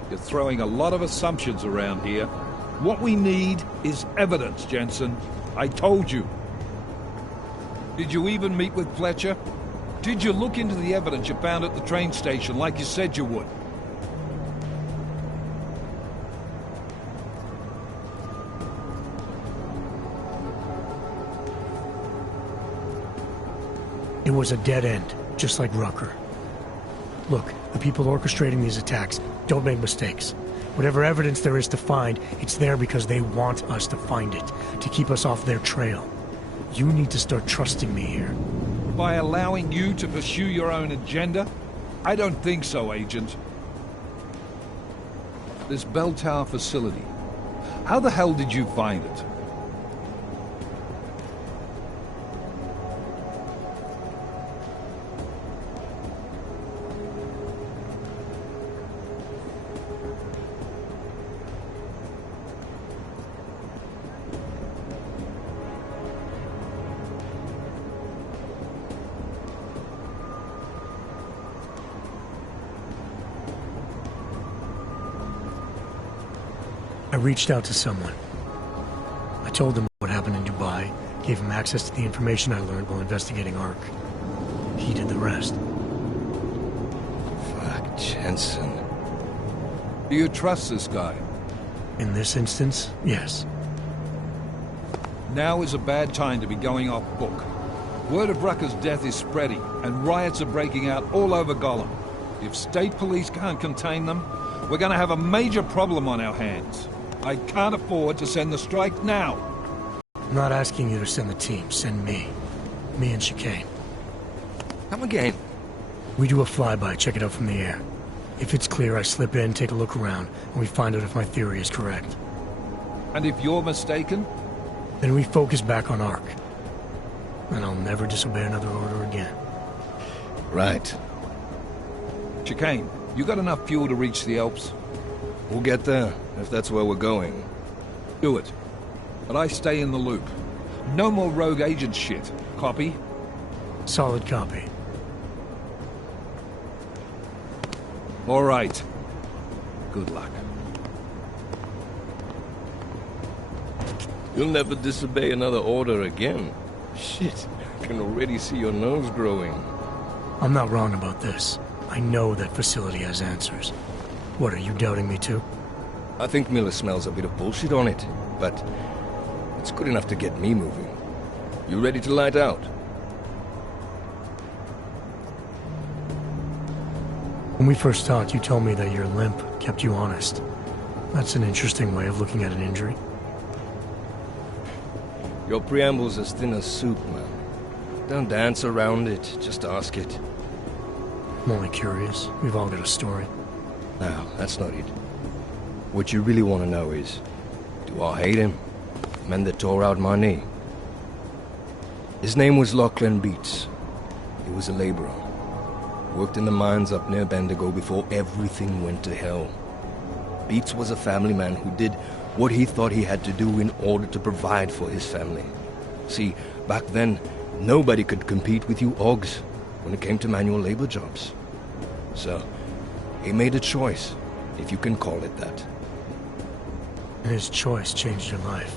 You're throwing a lot of assumptions around here. What we need is evidence, Jensen. I told you. Did you even meet with Fletcher? Did you look into the evidence you found at the train station like you said you would? It was a dead end, just like Rucker. Look, the people orchestrating these attacks don't make mistakes. Whatever evidence there is to find, it's there because they want us to find it, to keep us off their trail. You need to start trusting me here. By allowing you to pursue your own agenda? I don't think so, Agent. This bell tower facility. How the hell did you find it? I reached out to someone. I told him what happened in Dubai, gave him access to the information I learned while investigating Ark. He did the rest. Fuck, Jensen. Do you trust this guy? In this instance, yes. Now is a bad time to be going off book. Word of Rucker's death is spreading, and riots are breaking out all over Gollum. If state police can't contain them, we're gonna have a major problem on our hands. I can't afford to send the strike now. I'm not asking you to send the team, send me. Me and Chicane. Come again. We do a flyby, check it out from the air. If it's clear, I slip in, take a look around, and we find out if my theory is correct. And if you're mistaken? Then we focus back on Ark. And I'll never disobey another order again. Right. Chicane, you got enough fuel to reach the Alps? We'll get there, if that's where we're going. Do it. But I stay in the loop. No more rogue agent shit. Copy? Solid copy. All right. Good luck. You'll never disobey another order again. Shit, I can already see your nose growing. I'm not wrong about this. I know that facility has answers. What, are you doubting me too? I think Miller smells a bit of bullshit on it, but it's good enough to get me moving. You ready to light out? When we first talked, you told me that your limp kept you honest. That's an interesting way of looking at an injury. Your preamble's as thin as soup, man. Don't dance around it, just ask it. I'm only curious. We've all got a story. No, that's not it. What you really want to know is, do I hate him? Men that tore out my knee. His name was Lachlan Beats. He was a laborer. Worked in the mines up near Bendigo before everything went to hell. Beats was a family man who did what he thought he had to do in order to provide for his family. See, back then, nobody could compete with you Ogs when it came to manual labor jobs. So, he made a choice, if you can call it that. And his choice changed your life.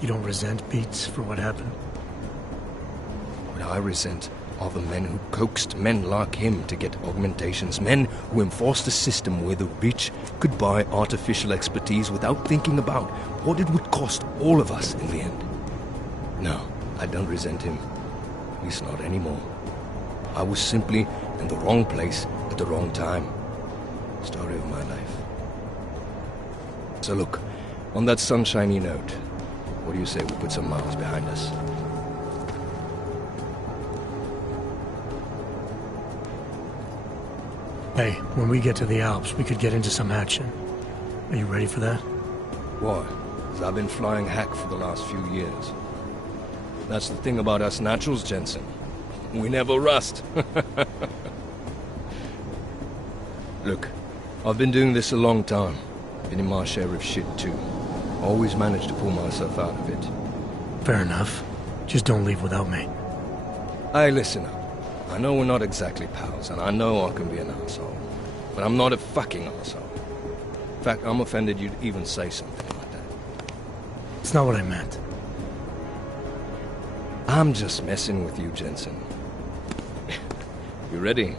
You don't resent Beats for what happened? What I resent are the men who coaxed men like him to get augmentations, men who enforced a system where the rich could buy artificial expertise without thinking about what it would cost all of us in the end. No, I don't resent him. At least not anymore. I was simply in the wrong place at the wrong time. Story of my life. So look, on that sunshiny note, what do you say we put some miles behind us? Hey, when we get to the Alps, we could get into some action. Are you ready for that? Why? Because I've been flying hack for the last few years. That's the thing about us naturals, Jensen. We never rust. Look, I've been doing this a long time. Been in my share of shit, too. Always managed to pull myself out of it. Fair enough. Just don't leave without me. Hey, listen up. I know we're not exactly pals, and I know I can be an asshole. But I'm not a fucking asshole. In fact, I'm offended you'd even say something like that. It's not what I meant. I'm just messing with you, Jensen. You ready?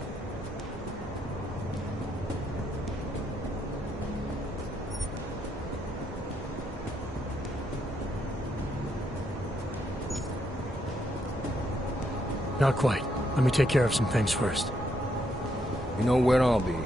Not quite. Let me take care of some things first. You know where I'll be.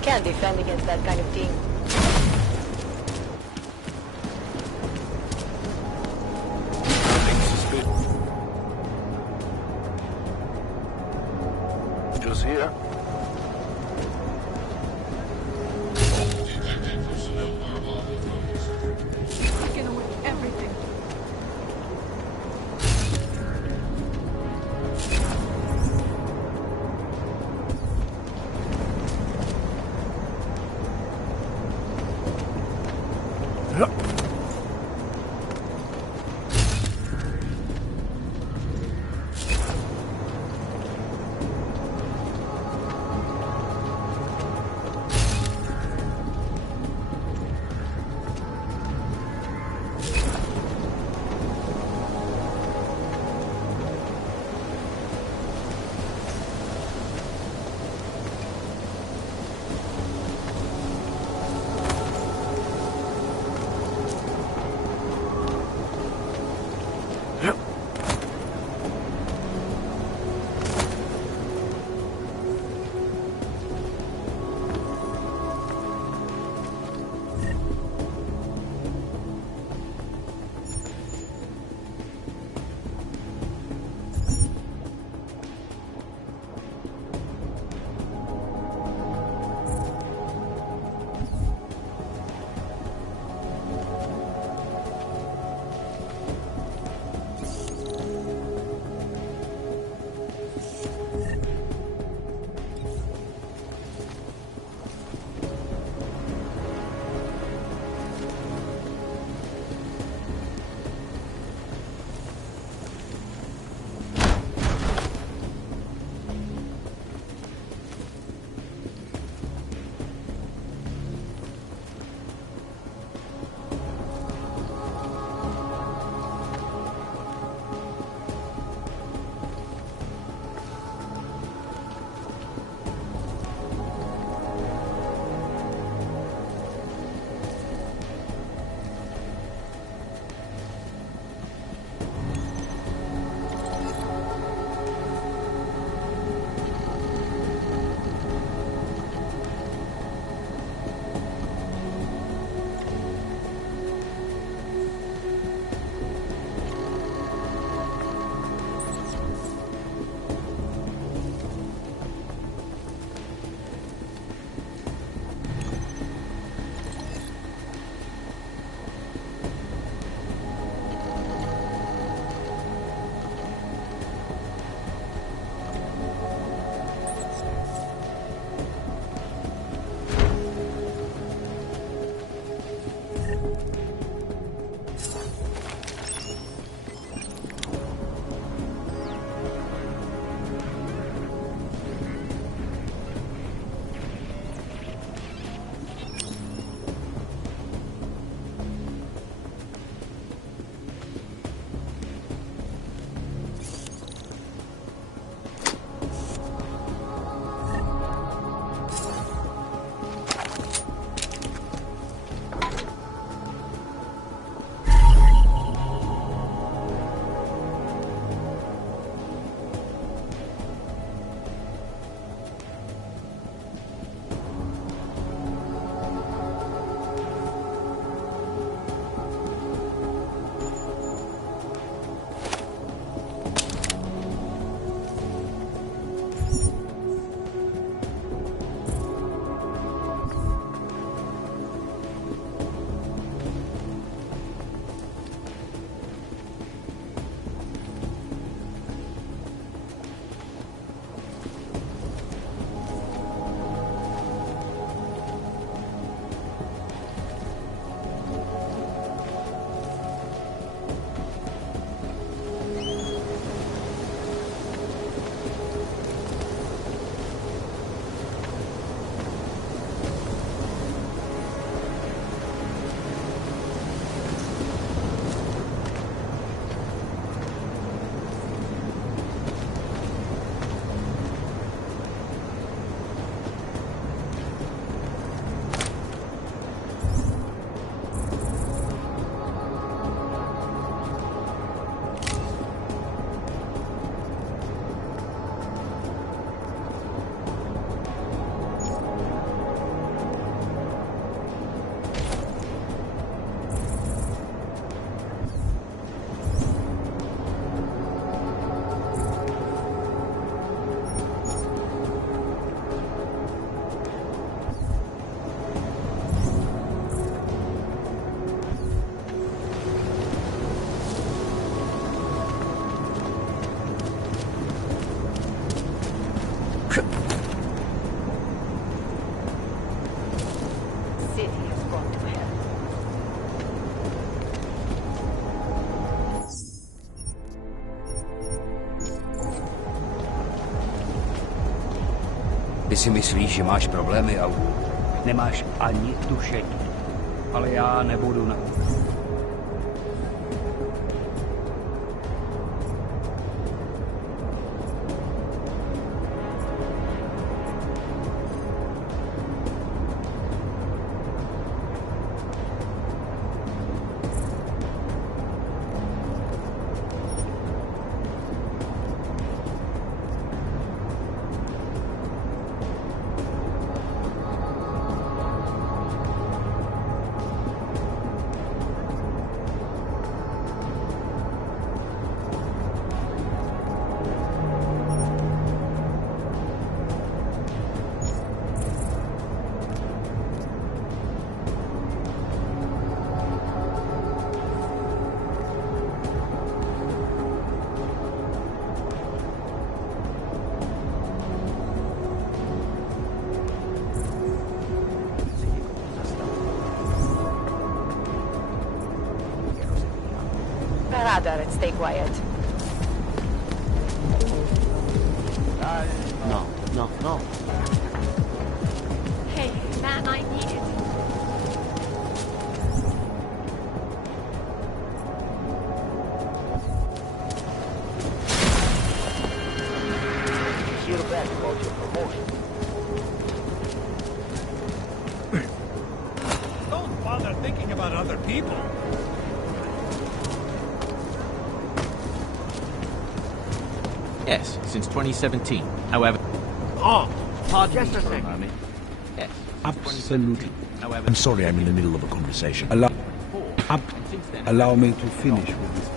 Can't defend against that kind of team. Just here. Taking away everything. City has gone to hell. Ty si myslíš, že máš problémy, Au? Nemáš ani tušení. Ale já nebudu na... Rather, stay quiet. No, no, no. Hey, man, I need it. Hear back about your promotion. Don't bother thinking about other people. Yes, since 2017. However... Oh, pardon just me a for a second. moment. Yes. Absolutely. However... I'm sorry, I'm in the middle of a conversation. Allow me to finish with this job.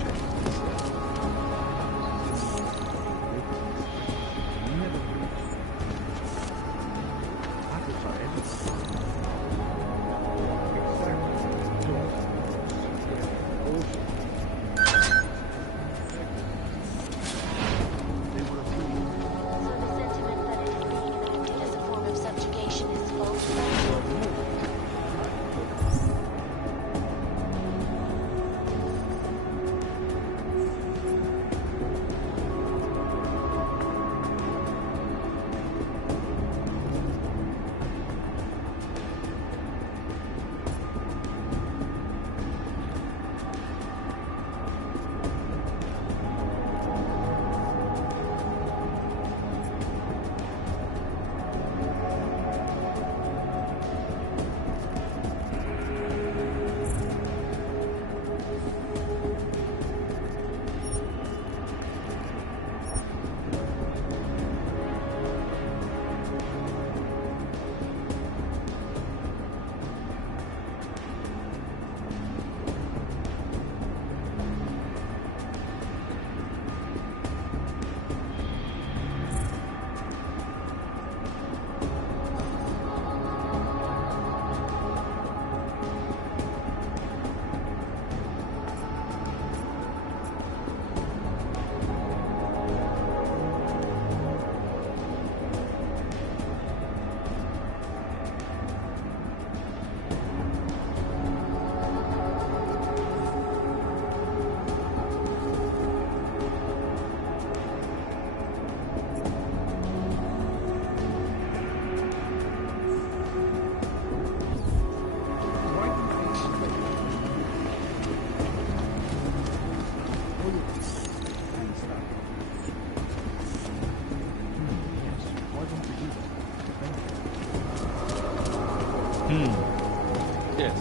Yes.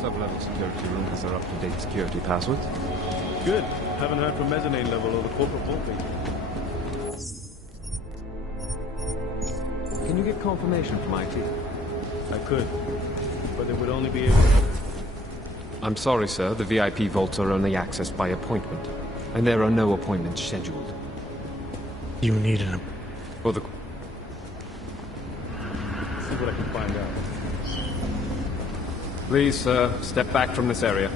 Sub-level security room has our up-to-date security password. Good. Haven't heard from mezzanine level or the corporate vaulting. Can you get confirmation from IT? I could, but they would only be able to... I'm sorry, sir. The VIP vaults are only accessed by appointment, and there are no appointments scheduled. You need an... For the... See what I can find out. Please, sir, step back from this area.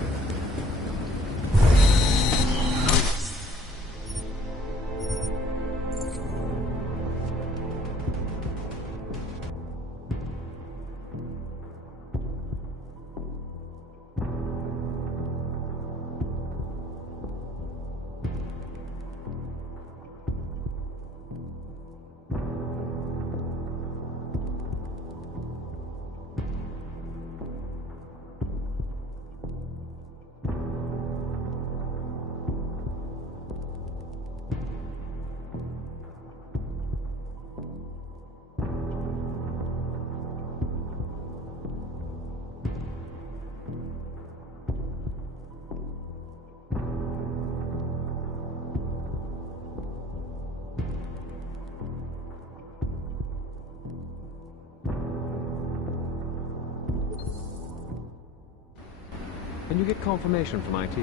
Can you get confirmation from IT?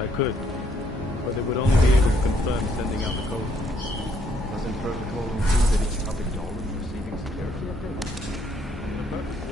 I could, but they would only be able to confirm sending out the code. Doesn't protocol include that each public doll is receiving security updates?